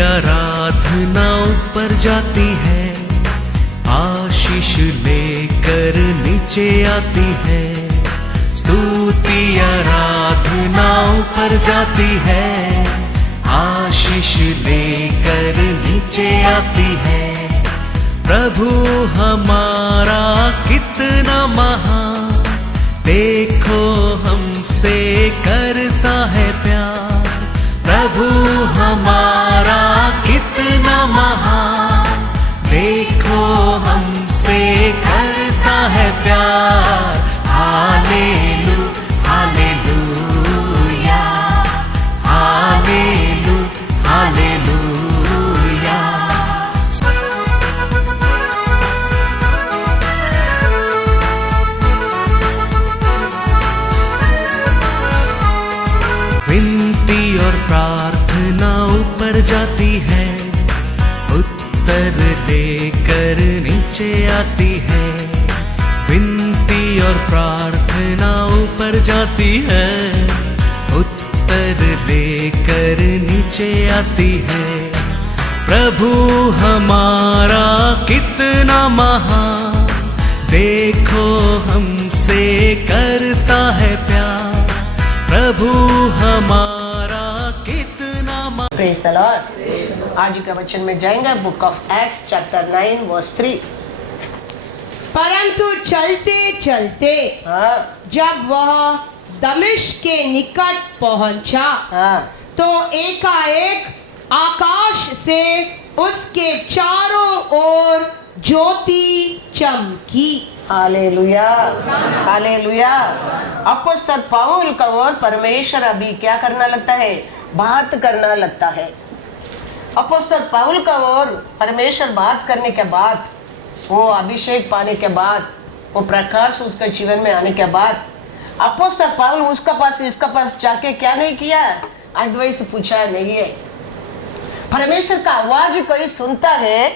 आराधना ऊपर जाती है, आशीष लेकर नीचे आती है। स्तुति आराधना ऊपर जाती है, आशीष लेकर नीचे आती है। प्रभु हमारा कितना महान, देखो हमसे करता है प्यार। प्रभु हमारा कितना महान, देखो हमसे करता है प्यार। हालेलू हालेलूया, हालेलू हालेलूया। विनती और प्रार्थना ऊपर जाती है, उत्तर लेकर नीचे आती है। विनती और प्रार्थना ऊपर जाती है, उत्तर लेकर नीचे आती है। प्रभु हमारा कितना महान, देखो हमसे करता है प्यार। प्रभु हमारा कितना महान। Praise the lord. आज का वचन में जाएंगे book of Acts chapter 9 verse 3। परंतु चलते चलते जब वह दमिश्क के निकट पहुंचा, तो एकाएक आकाश से उसके चारों ओर ज्योति चमकी। Hallelujah hallelujah. अपोस्तल पौल का और परमेश्वर अभी क्या करना लगता है, बात करना लगता है। अपोस्तल पौल का और परमेश्वर बात करने के बाद, वो अभिषेक पाने के बाद, वो प्रकाश उसके जीवन में आने के बाद, अपोस्तल पौल उसका पास इसका पास जाके क्या नहीं किया, एडवाइस पूछा नहीं है। परमेश्वर का आवाज कोई सुनता है,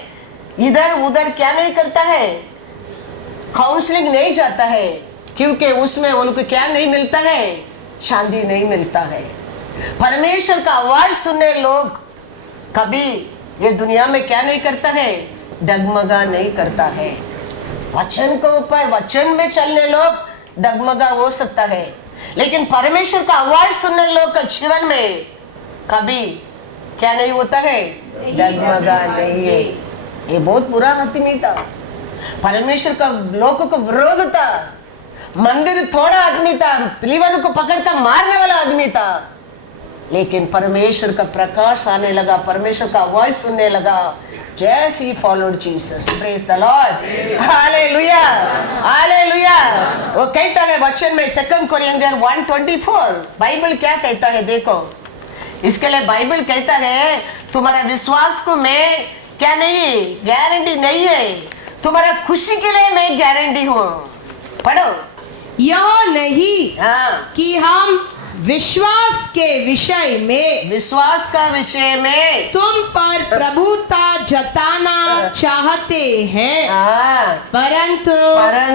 इधर उधर क्या नहीं करता है, काउंसलिंग नहीं जाता है, क्योंकि उसमें उनको क्या नहीं मिलता है, शांति नहीं मिलता है। परमेश्वर का आवाज सुनने लोग कभी ये दुनिया में क्या नहीं करता है, डगमगा नहीं करता है। वचन के ऊपर वचन में चलने लोग डगमगा हो सकता है, लेकिन परमेश्वर का आवाज सुनने लोग का जीवन में कभी क्या नहीं होता है, डगमगा नहीं है। ये बहुत बुरा आदमी था, परमेश्वर का लोगों को विरोध था, मंदिर थोड़ा आदमी था, बिलीवर को पकड़कर मारने वाला आदमी था। लेकिन परमेश्वर का प्रकाश आने लगा, परमेश्वर का आवाज सुनने लगा। जैसे he followed Jesus. Praise the lord. Hallelujah hallelujah. वो कहता है वचन में 2 कोरिन्थियर 1:24, बाइबल क्या कहता है देखो। इसके लिए बाइबल कहता है तुम्हारे विश्वास को मैं क्या नहीं, गारंटी नहीं है, तुम्हारा खुशी के लिए मैं गारंटी हूँ। पढ़ो। यह नहीं कि हम विश्वास के विषय में, विश्वास का विषय में तुम पर प्रभुता जताना चाहते हैं, परंतु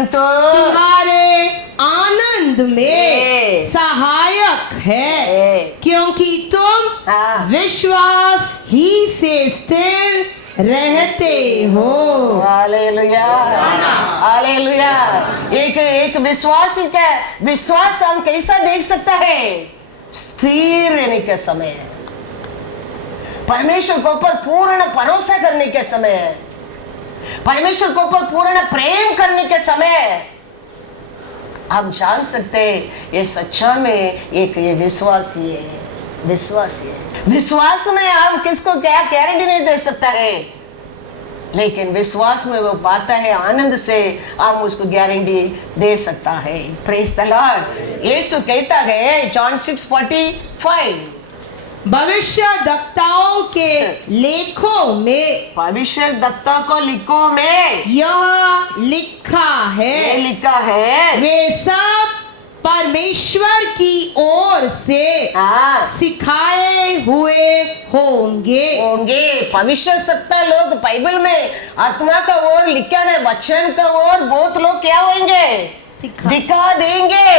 तुम्हारे आनंद में सहायक है, क्योंकि तुम विश्वास ही से स्थिर रहते हो। Hallelujah hallelujah. एक विश्वासी का विश्वास हम कैसा देख सकता है, स्थिर रहने के समय, परमेश्वर के ऊपर पूर्ण भरोसा करने के समय, परमेश्वर के ऊपर पूर्ण प्रेम करने के समय हम जान सकते हैं ये सच्चा में एक ये विश्वासी है, विश्वासी है। विश्वास में हम किसको क्या गारंटी नहीं दे सकता है, लेकिन विश्वास में वो पाता है, आनंद से हम उसको गारंटी दे सकता है। Praise the Lord. यीशु कहता है जॉन 6:45, भविष्यद्वक्ताओं के लेखों में, भविष्यद्वक्ता को लिखो में यह लिखा है, ये लिखा है, वे सब परमेश्वर की ओर से सिखाए हुए होंगे। भविष्य सकता लोग बाइबल में आत्मा का ओर लिखा है, वचन का ओर बहुत लोग क्या होंगे, दिखा देंगे।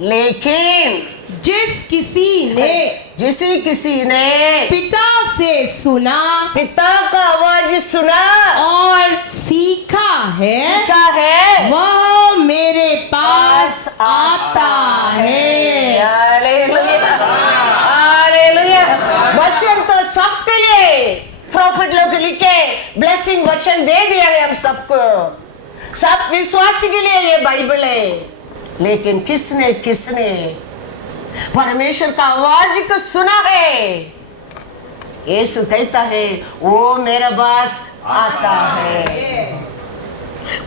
लेकिन जिस किसी जिसे किसी ने पिता से सुना पिता का आवाज सुना और सीखा है वह मेरे पास आता है। Hallelujah, hallelujah. वचन तो सबके लिए प्रॉफिट लोग लिखे ब्लेसिंग वचन दे दिया है हम सबको, सब विश्वासी के लिए ये बाइबल है। लेकिन किसने किसने परमेश्वर का आवाज को सुना है? यीशु कहता है वो मेरा पास आता है।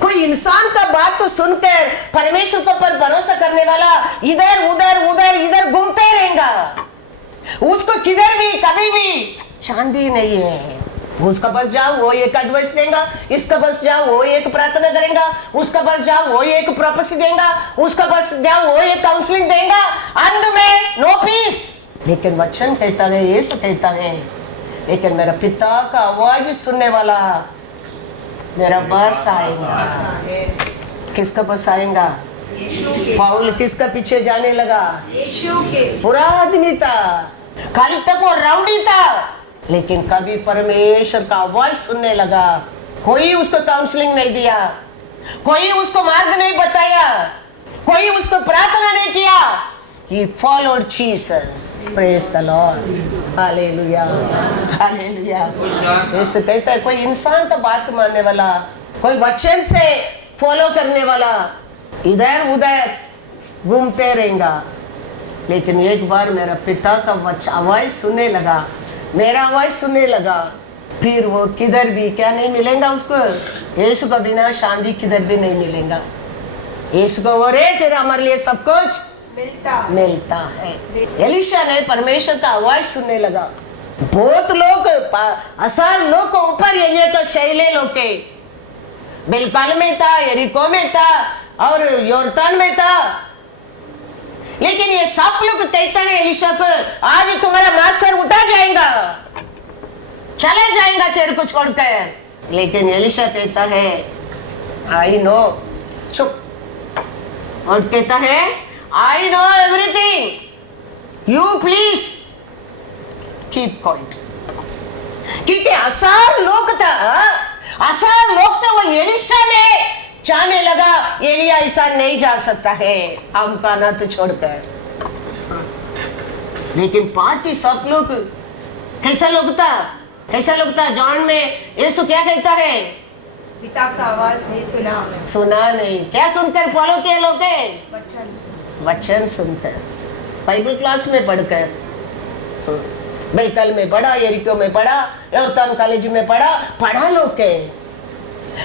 कोई इंसान का बात तो सुनकर परमेश्वर के ऊपर भरोसा करने वाला इधर उधर उधर इधर घूमते रहेगा, उसको किधर भी कभी भी शांति नहीं है। उसका पास जाओ वो एक एडवाइस देगा, इसका पास जाओ वो एक प्रार्थना करेगा, उसका पास जाओ वो एक प्रोफेसी देगा, उसका पास जाओ वो एक काउंसलिंग देगा, अंत में नो पीस। लेकिन वचन कहता है, यीशु कहता है, लेकिन मेरा पिता का आवाज सुनने वाला मेरा पास आएगा। किसका पास आएगा? पाउल किसका पीछे जाने लगा? बुरा आदमी था, कल तक वो राउडी था, लेकिन कभी परमेश्वर का आवाज सुनने लगा। कोई उसको काउंसलिंग नहीं दिया, कोई उसको मार्ग नहीं बताया, कोई उसको प्रार्थना नहीं किया। He followed Jesus. Praise the Lord. Hallelujah. Hallelujah. यीशु कहता है कोई इंसान का बात मानने वाला, कोई वचन से फॉलो करने वाला इधर उधर घूमते रहेगा, लेकिन एक बार मेरा पिता का आवाज सुनने लगा, मेरा आवाज सुनने लगा, फिर वो किधर भी क्या नहीं मिलेगा उसको? यीशु का बिना शांति किधर भी नहीं मिलेगा। यीशु को वो रे फिर हमारे लिए सब कुछ मिलता है। एलीशा ने परमेश्वर का आवाज सुनने लगा। बहुत लोग 1000 लोग को ऊपर एलिया का शैले लोग के बिलकाल में था, यरीको में था और योर्दान में था, लेकिन ये सब लोग कहते हैं एलीशा को आज तुम्हारा मास्टर उठा जाएगा, चला जाएगा तेरे को छोड़कर। लेकिन एलीशा कहता है आई नो, चुप, और कहता है I know everything, you please keep quiet. क्योंकि 1000 लोग था, 1000 लोग से वो एलीशा ने जाने लगा एलिया ऐसा नहीं जा सकता है हमका ना तो छोड़कर। लेकिन बाकी सब लोग कैसा लोग था, कैसा लोग था? जॉन में यीशु क्या कहता है? पिता का आवाज नहीं सुना नहीं। क्या सुनकर फॉलो किए लोग? वचन सुनकर, बाइबल क्लास में पढ़कर, बेतल में पढ़ा, यरीको में पढ़ा, योर्दान कॉलेज में पढ़ा लोग के।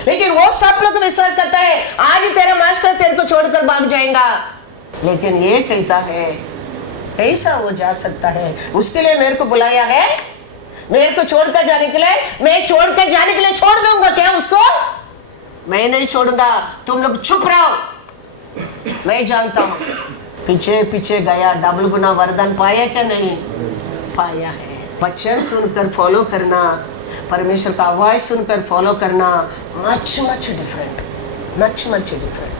लेकिन वो सब लोग विश्वास करता है आज तेरा मास्टर तेरे को छोड़कर भाग जाएगा। लेकिन ये कहता है कैसा वो जा सकता है? उसके लिए मेरे को बुलाया है, मेरे को छोड़कर जाने के लिए, मैं छोड़कर जाने के लिए छोड़ दूंगा क्या उसको? मैं नहीं छोड़ूंगा, तुम लोग चुप रहो, मैं जानता हूं। पीछे पीछे गया, डबल गुना वरदान पाया क्या? नहीं पाया है। वचन सुनकर फॉलो करना, परमेश्वर का आवाज सुनकर फॉलो करना मच डिफरेंट, मच डिफरेंट।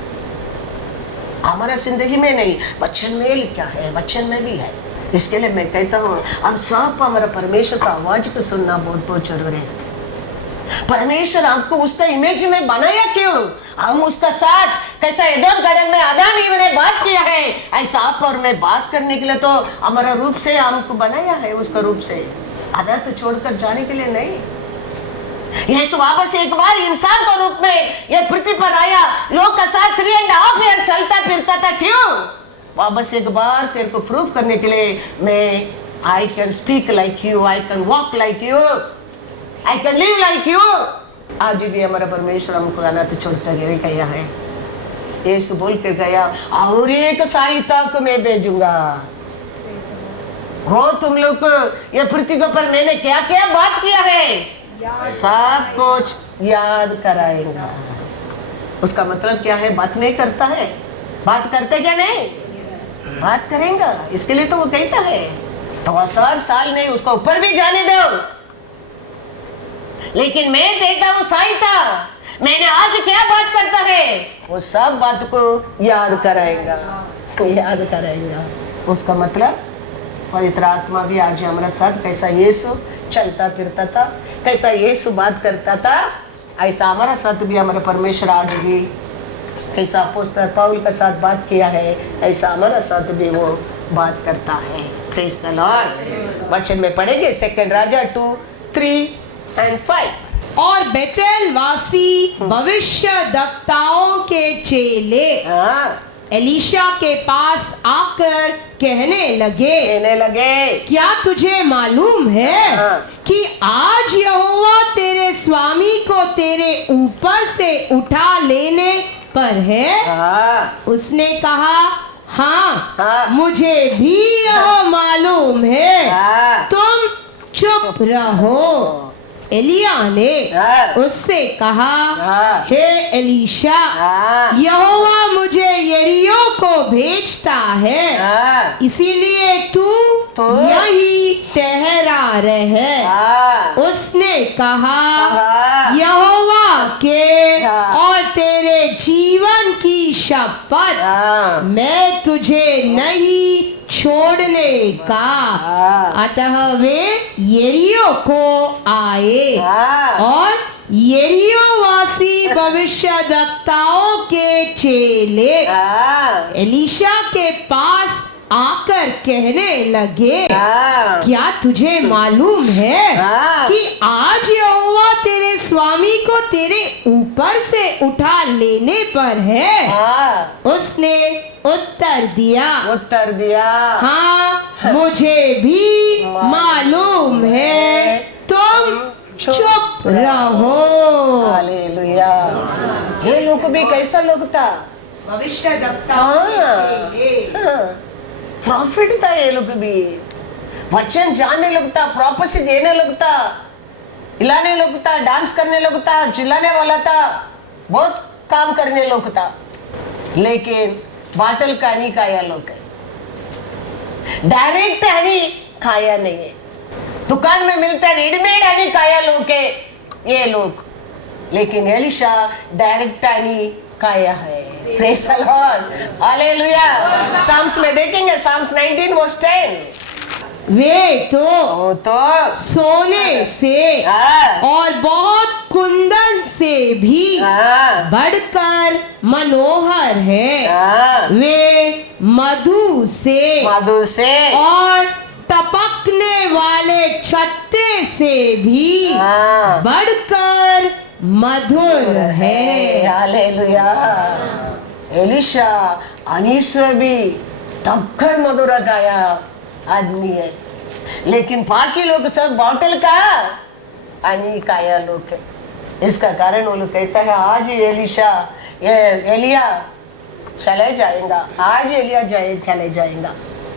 हमारा जिंदगी में नहीं, वचन में लिखा है, वचन में भी है। इसके लिए मैं कहता हूँ हम सब हमारा परमेश्वर का आवाज को सुनना बहुत जरूरी है। परमेश्वर हमको उसका इमेज में बनाया क्यों? हम उसका साथ कैसा एदोम गार्डन में आदम ईव ने बात किया है, ऐसा आप और मैं बात करने के लिए तो हमारा रूप से हमको बनाया है, उसका रूप से। आधा तो छोड़कर जाने के लिए नहीं। यीशु वापस एक बार इंसान के रूप में ये पृथ्वी पर आया, लोग का साथ 3.5 ईयर चलता फिरता था। क्यों? वापस एक बार तेरे को प्रूव करने के लिए मैं I can speak like you, I can walk like you, I can live like you. आज भी हमारा परमेश्वर हमको अनाथ छोड़कर गया है। यीशु बोल कर गया और एक सहायता को मैं भेजूंगा। हो तुम लोग को ये पृथ्वी के ऊपर मैंने क्या क्या बात किया है सब कुछ याद कराएगा। उसका मतलब क्या है? बात नहीं करता है, बात करते क्या नहीं? बात करेंगे। इसके लिए तो वो कहता है 1000 साल नहीं, उसको ऊपर भी जाने दो, लेकिन मैं देता हूँ सहायता। मैंने आज क्या बात करता है वो सब बात को याद कराएगा, याद कराएगा। उसका मतलब पवित्र आत्मा भी आज हमारा साथ, कैसा यीशु चलता फिरता था, कैसा यीशु बात करता था, ऐसा हमारा साथ भी हमारा परमेश्वर आज भी कैसा अपोस्तल पौल का साथ बात किया है, ऐसा हमारा साथ भी वो बात करता है। Praise the Lord. वचन में पढ़ेंगे 2 राजा 2:3-5। और बेतेल वासी भविष्यद्वक्ताओं के चेले एलीशा के पास आकर कहने लगे, क्या तुझे मालूम है कि आज यहोवा तेरे स्वामी को तेरे ऊपर से उठा लेने पर है? उसने कहा, हाँ, मुझे भी यह मालूम है। तुम चुप रहो। एलिया ने उससे कहा, हे एलीशा, यहोवा मुझे यरीहो को भेजता है, इसीलिए तू यही ठहरा रहे। उसने कहा, यहोवा के और तेरे जीवन की शपथ, मैं तुझे नहीं छोड़ने का। अतः वे यरीहो को आए और यरीहो वासी भविष्यद्वक्ताओं के चेले एलीशा के पास आकर कहने लगे, क्या तुझे मालूम है कि आज यहोवा तेरे स्वामी को तेरे ऊपर से उठा लेने पर है? उसने उत्तर दिया, हाँ, मुझे भी मालूम है। तुम चुप रहो। हालेलुया। ये लोग भी कैसा लोग था? भविष्यद्वक्ताओं के चेले। प्रॉफिट था ये लोग भी, वचन जानने लगता, प्रॉपर्सी देने लगता, हिलाने लगता, डांस करने लगता, चिल्लाने वाला था, बहुत काम करने लोग था। लेकिन बाटल का नहीं खाया लोग है, डायरेक्ट हनी खाया नहीं है। दुकान में मिलता है रेडीमेड हनी खाया लोग है ये लोग, लेकिन एलीशा डायरेक्ट हनी खाया है। Praise the lord. Hallelujah. Psalms में देखेंगे, साम्स 19:10। वे तो सोने से और बहुत कुंदन से भी बढ़कर मनोहर है। वे मधु से और टपकने वाले छत्ते से भी बढ़कर मधुर है। हालेलुया। एलीशा अनीस भी टपकर मधुर गाया आदमी है, लेकिन बाकी लोग सब बॉटल का अनी काया लोग है। इसका कारण वो लोग कहता है आज एलिया चले जाएगा, आज एलिया चले जाएगा।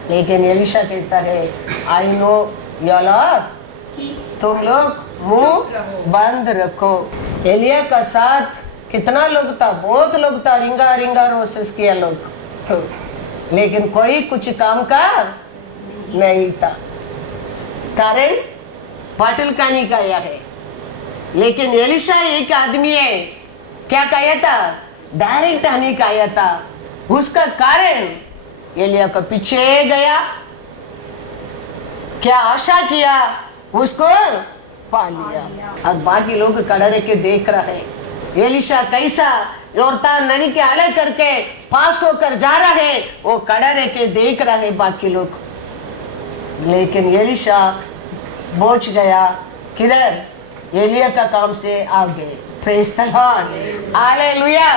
लेकिन एलीशा कहता है, आई नो योर लॉर्ड, तुम लोग मुंह बंद रखो। एलिया का साथ कितना लोग था? बहुत लोग था, रिंगा रोसेस किया लोग, लेकिन कोई कुछ काम का नहीं था। कारण बाटल का नहीं खाया है। लेकिन एलीशा एक आदमी है, क्या खाया था? डायरेक्ट हनी खाया था। उसका कारण एलिया को पीछे गया, क्या आशा किया, उसको पा लिया। और बाकी लोग खड़े रह के देख रहे हैं एलीशा कैसा योर्दान नदी के अलग करके पास होकर जा रहे, वो खड़े रह के देख रहे बाकी लोग। लेकिन एलीशा पहुंच गया किधर? एलिया का काम से आगे। Praise the lord. हालेलुया।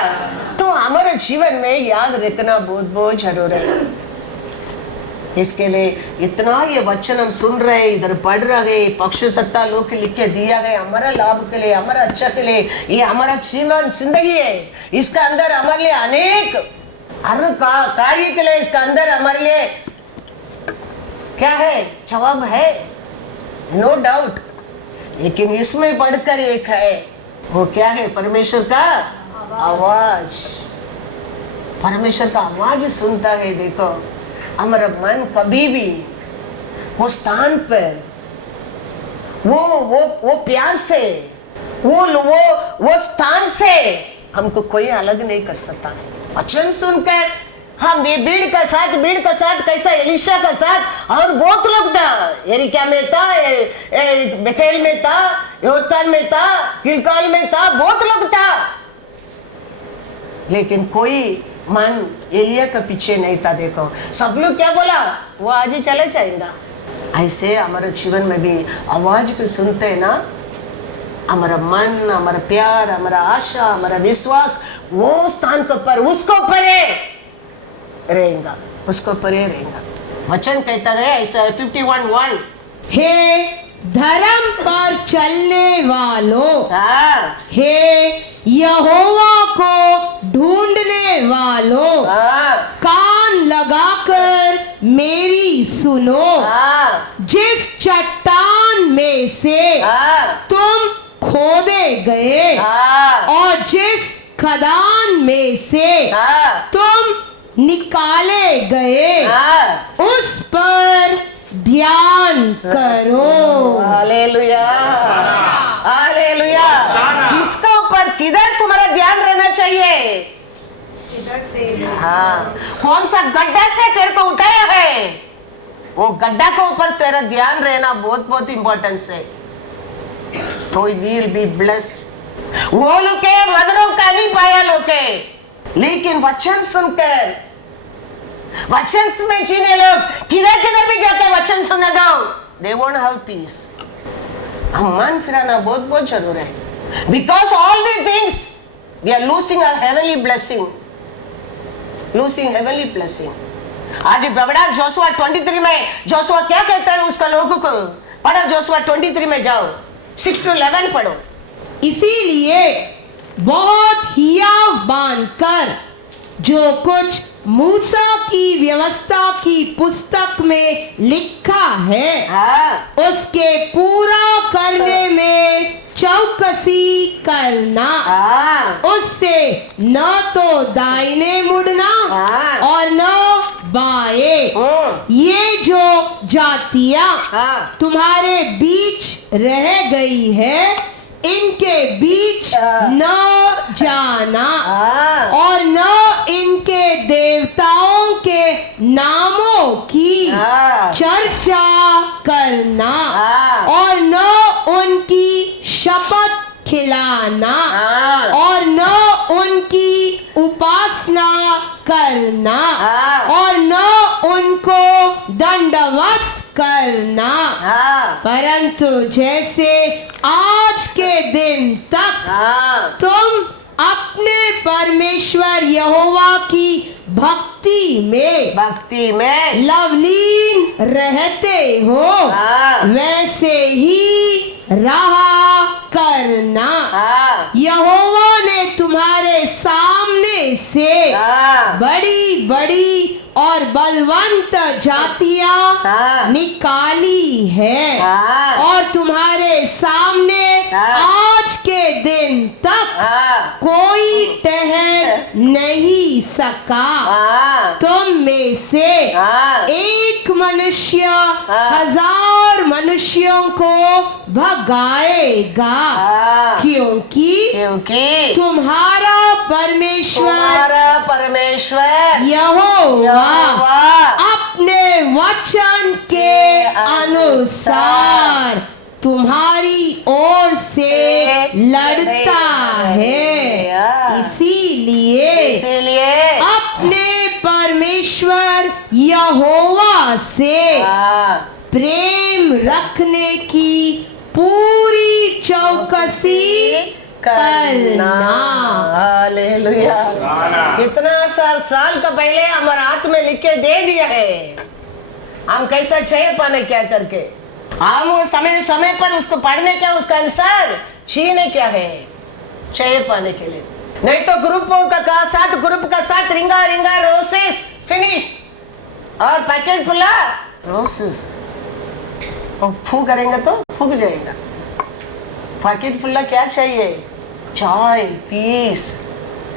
तो हमारे जीवन में याद रखना बहुत जरूरी है। इसके लिए इतना ये वचन हम सुन रहे, इधर पढ़ रहे, पक्षतत्ता लोग लिख के दिया गया हमारा लाभ के लिए, हमारा अच्छा के लिए। ये हमारा जीवन जिंदगी है, इसका अंदर हमारे लिए अनेक हर कार्य के लिए इसका अंदर हमारे लिए क्या है? जवाब है, नो डाउट। लेकिन इसमें बढ़कर एक है, वो क्या है? परमेश्वर का आवाज। परमेश्वर का आवाज सुनता है। देखो हमारा मन कभी भी वो स्थान पर वो प्यार से वो स्थान से हमको कोई अलग नहीं कर सकता है। वचन सुनकर हम ये भीड़ का साथ कैसा एलिशा का साथ और बहुत लोग था। एरिका में था, बेथेल में था, योर्दान में था, गिलगाल में था, बहुत लोग था, लेकिन कोई मन एलिया के पीछे नहीं था। देखो सब लोग क्या बोला, वो आज ही चले जाएगा। ऐसे हमारे जीवन में भी आवाज को सुनते हैं ना, हमारा मन, हमारा प्यार, हमारा आशा, हमारा विश्वास वो स्थान के पर उसको परे रहेगा, उसको परे रहेगा। वचन कहता है ऐसा 51:1, हे धर्म पर चलने वालों, हे यहोवा को ढूंढने वालों, कान लगाकर मेरी सुनो। जिस चट्टान में से तुम खोदे गए और जिस खदान में से तुम निकाले गए, उस पर ध्यान करो। Hallelujah, hallelujah. किसके ऊपर, किधर तुम्हारा ध्यान रहना चाहिए? हाँ, कौन सा गड्ढा से तेरे को उठाया है, वो गड्ढा के ऊपर तेरा ध्यान रहना बहुत बहुत इंपॉर्टेंस है। तो विल बी ब्लेस्ड। वो लोग मदरों का नहीं पाया लोग, लेकिन वचन सुनकर, वचन में जीने लोग किधर किधर भी जाकर वचन सुनने दो, they won't have peace। हम मन फिराना बहुत बहुत जरूर है, because all the things we are losing our heavenly blessing, losing heavenly blessing। आज बड़ा जोशुआ 23 में जोशुआ क्या कहता है उसका लोगों को, पढ़ो जोशुआ 23 में जाओ, 6 to 11 पढ़ो। इसीलिए बहुत हियाव बांधकर जो कुछ मूसा की व्यवस्था की पुस्तक में लिखा है, उसके पूरा करने में चौकसी करना, उससे न तो दाहिने मुड़ना और न बाएं। ये जो जातियां तुम्हारे बीच रह गई है, इनके बीच न जाना और न इनके देवताओं के नामों की चर्चा करना और न उनकी शपथ खिलाना और न उनकी उपासना करना और न उनको दंडवत करना, परंतु जैसे आज के दिन तक तुम अपने परमेश्वर यहोवा की भक्ति में लवलीन रहते हो, वैसे ही रहा करना। यहोवा ने तुम्हारे सामने से बड़ी बड़ी और बलवंत जातियां निकाली है और तुम्हारे सामने आज के दिन तक कोई ठहर नहीं सका। तुम में से एक मनुष्य 1000 मनुष्यों को भगाएगा, क्योंकि तुम्हारा परमेश्वर यहोवा अपने वचन के अनुसार तुम्हारी ओर से लड़ता है। इसीलिए अपने परमेश्वर यहोवा से प्रेम रखने की पूरी चौकसी करना। हालेलुया। इतना साल का पहले हमारे हाथ में लिख के दे दिया है, हम कैसा चाहिए पाने क्या करके, हम समय पर उसको पढ़ने क्या, उसका आंसर छीने क्या है चाहिए पाने के लिए। नहीं तो ग्रुप का साथ रिंगा रोसेस फिनिश्ड और पैकेट फुला रोसेस, फू करेंगे तो फूक जाएगा। पैकेट फुल्ला क्या चाहिए, joy, peace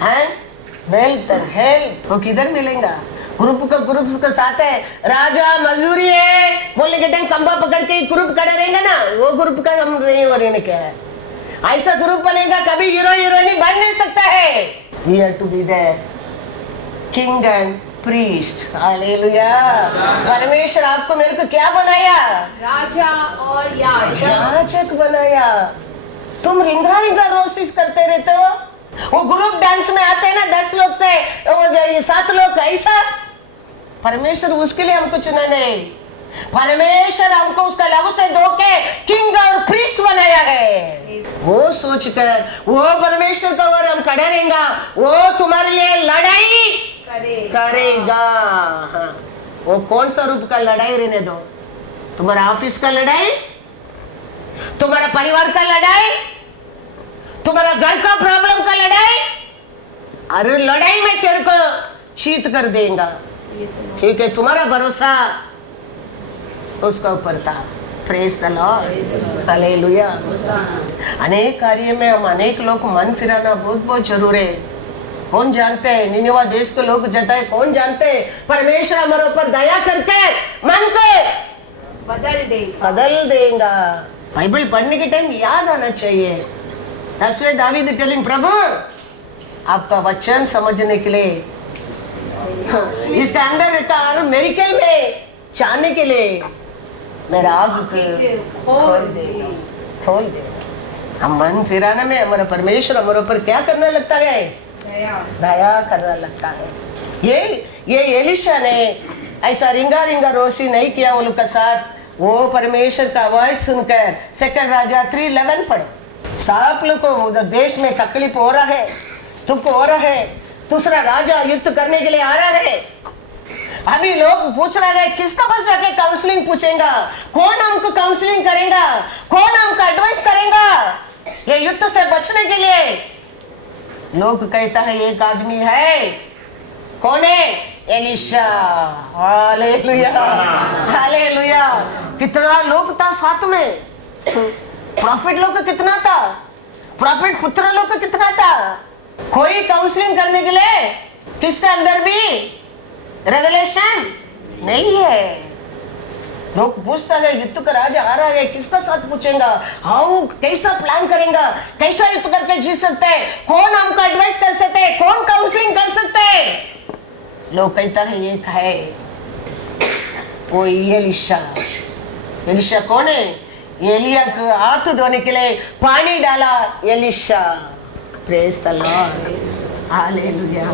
and wealth and health, वो किधर मिलेगा? ग्रुप का साथ है, राजा मजदूरी है बोलने के टाइम खंबा पकड़ के ग्रुप खड़ा रहेगा ना, वो ग्रुप का हम नहीं हो रहे क्या है। ऐसा ग्रुप बनेगा कभी हीरो हीरोइन बन नहीं सकता है। We are to be there, king and priest. Hallelujah. परमेश्वर आपको मेरे को क्या बनाया? राजा और याजक। याजक बनाया। तुम रिंगा रिंगा रोसिस करते रहते हो। वो ग्रुप डांस में आते हैं ना 10 लोग से, वो जो 7 लोग, ऐसा परमेश्वर उसके लिए हमको चुना नहीं। परमेश्वर हमको उसका लहू से धो के किंग और प्रीस्ट बनाया है। वो सोचकर वो परमेश्वर का और हम खड़े रहेंगे, वो तुम्हारे लिए लड़ाई करेगा। हाँ, वो कौन सा रूप का लड़ाई रहने दो, तुम्हारा ऑफिस का लड़ाई, तुम्हारा परिवार का लड़ाई, तुम्हारा घर का प्रॉब्लम का लड़ाई, अरे लड़ाई में तेरे को जीत कर देगा, क्योंकि तुम्हारा भरोसा उसका ऊपर था। Praise the lord. हालेलुया। अनेक कार्य में हम अनेक लोग मन फिराना बहुत बहुत जरूर है। कौन जानते हैं निनिवा देश के लोग जताए, कौन जानते हैं परमेश्वर हमारे ऊपर दया करके मन को बदल देगा। बाइबल पढ़ने के टाइम याद आना चाहिए। 10वें दावीद टेलिंग, प्रभु आपका वचन समझने के लिए, इसका अंदर का मेरिकल में चाहने के लिए मेरा आग खोल दे। हम मन फिराना में हमारा परमेश्वर हमारे ऊपर क्या करने लगता है? दया करने लगता है। ये एलिशा ने ऐसा रिंगा रिंगा रोशी नहीं किया वो लोग का साथ। वो परमेश्वर का आवाज सुनकर 2 राजा 3:11 पढ़ो। सब लोग को उधर देश में तकलीफ हो रहा है, दुख हो रहा है, दूसरा राजा युद्ध करने के लिए आ रहा है। अभी लोग पूछ रहे हैं किसका पास जाके काउंसलिंग पूछेगा, कौन हमको काउंसलिंग करेगा, कौन हमको एडवाइस करेगा ये युद्ध से बचने के लिए। लोग कहता है एक आदमी है, कौन है? एलिशा। Hallelujah, hallelujah. कितना लोग था साथ में, प्रॉफिट लोग कितना था, प्रॉफिट पुत्र लोग कितना था। कोई काउंसलिंग करने के लिए किसका अंदर भी रेवलेशन नहीं है। लोग पूछता है युद्ध का राजा आ रहा है, किसका साथ पूछेगा, हाउ कैसा प्लान करेगा, कैसा युद्ध करके जीत सकते हैं, कौन हमको एडवाइस कर सकते हैं, कौन काउंसलिंग कर सकते हैं। लोग कहता है एक है वो एलिशा। एलिशा कौन है? एलिया को हाथ धोने के लिए पानी डाला Elisha. Praise the lord. Hallelujah.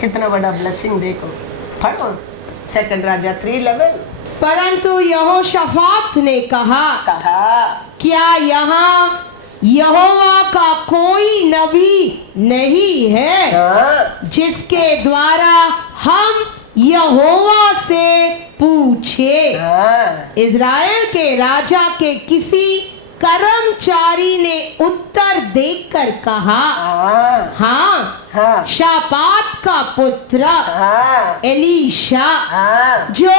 कितना बड़ा ब्लेसिंग देखो। पढ़ो 2 राजा 3:11। परंतु यहोशाफात ने कहा क्या यहाँ यहोवा का कोई नबी नहीं है? हाँ। जिसके द्वारा हम यहोवा से पूछे। हाँ। इज़राइल के राजा के किसी कर्मचारी ने उत्तर देकर कहा, हाँ। हाँ, हाँ। शापात का पुत्र हाँ। एलीशा, हाँ। जो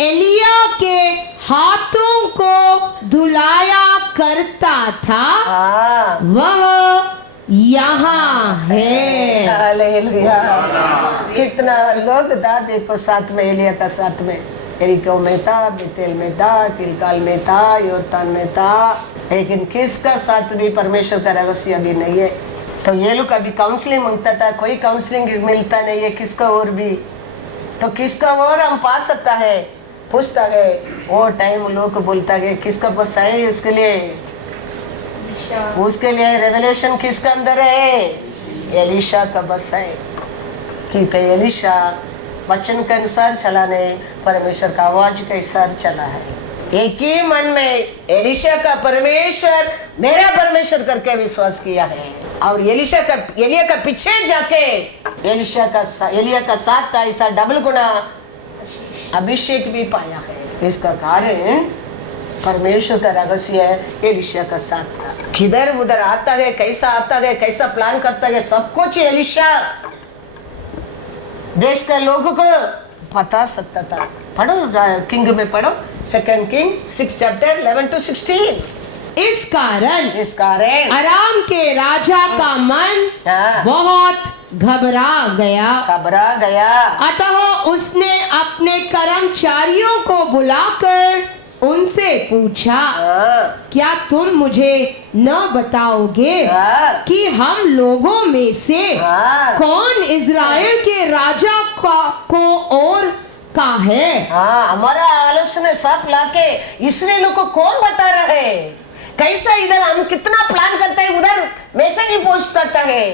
एलिया के हाथों को धुलाया करता था, हाँ। वह यहाँ है। हालेलुया। कितना लोग था देखो साथ में, एलिया का साथ में, एरिको में था, बेतेल में था, किलकाल में था, योर्तान में था, लेकिन किसका साथ भी परमेश्वर का रहस्य भी नहीं है। तो ये लोग अभी काउंसलिंग मांगता था, कोई काउंसलिंग मिलता नहीं है किसका और भी। तो किसका और हम पा सकता है, पूछता है वो टाइम लोग बोलता है किसका बस है, उसके लिए रेवलेशन किसका अंदर है? एलिशा का बस है, क्योंकि एलिशा वचन के अनुसार चला नहीं, परमेश्वर का आवाज के अनुसार चला है। एक ही मन में एलिशा का परमेश्वर मेरा परमेश्वर करके विश्वास किया है, और एलिया का पीछे जाके एलिया का साथ था, ऐसा डबल गुना अभिषेक भी पाया है। इसका कारण परमेश्वर का रहस्य है, एलिशा का साथ था। किधर उधर आता है, कैसा आता है, कैसा प्लान करता है, सब कुछ एलिशा देश के लोगों को बता सकता था। पढ़ो किंग में पढ़ो 2 किंग 6:11-16। इस कारण अराम के राजा का मन हाँ। बहुत घबरा गया। अतः उसने अपने कर्मचारियों को बुलाकर उनसे पूछा, हाँ, क्या तुम मुझे न बताओगे हाँ, कि हम लोगों में से हाँ, कौन इज़राइल के राजा को और का है? हाँ, हमारा आलोचना सब लाके इसराइल को कौन बता रहे हैं? कैसा इधर हम कितना प्लान करते हैं, उधर मैसेज ही पहुंचता है,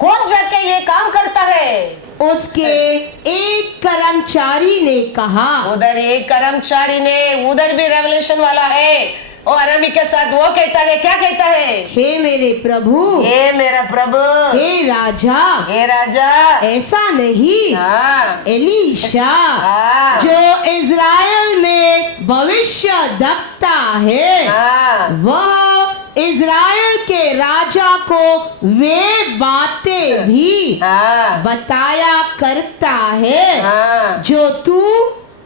कौन जाके ये काम करता है? उसके एक कर्मचारी ने कहा, उधर एक कर्मचारी ने, उधर भी रेवलेशन वाला है और अरामी के साथ वो कहता है, क्या कहता है? हे मेरे प्रभु, हे मेरा प्रभु, हे राजा, हे राजा, ऐसा नहीं, हाँ, एलीशा हाँ, जो इज़राइल में भविष्य दक्ता है, हाँ, वह इज़राइल के राजा को वे बातें भी हाँ, बताया करता है हाँ, जो तू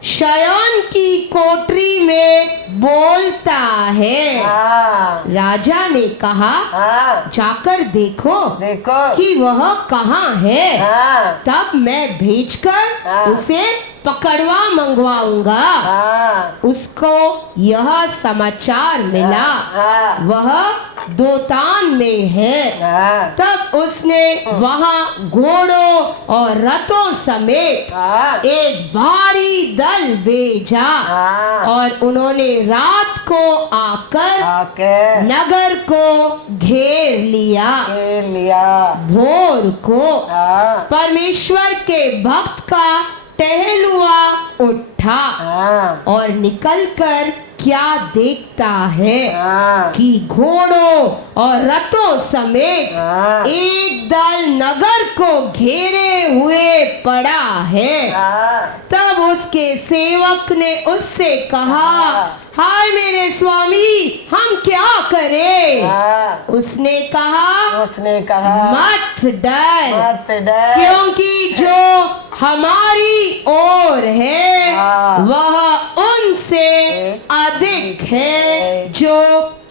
शयन की कोठरी में बोलता है। हाँ, राजा ने कहा, हाँ, जाकर देखो देखो, कि वह कहाँ है, हाँ, तब मैं भेजकर हाँ। उसे पकड़वा मंगवाऊंगा। हाँ, उसको यह समाचार मिला, हाँ, वह दोतान में है। हाँ, तब उसने वहां घोड़ों और रथों समेत हाँ, एक भारी दल भेजा हाँ, और उन्होंने रात को आकर आके नगर को घेर लिया। ले लिया, भोर को हाँ, परमेश्वर के भक्त का टहलुआ उठा हाँ, और निकलकर क्या देखता है हाँ, कि घोड़ों और रथों समेत हाँ, एक दल नगर को घेरे हुए पड़ा है। हाँ, तब उसके सेवक ने उससे कहा, हाय मेरे स्वामी, हम क्या करें? हाँ, उसने कहा, उसने कहा, मत डर, मत डर, क्योंकि जो हमारी ओर है हाँ। वह उनसे अधिक है जो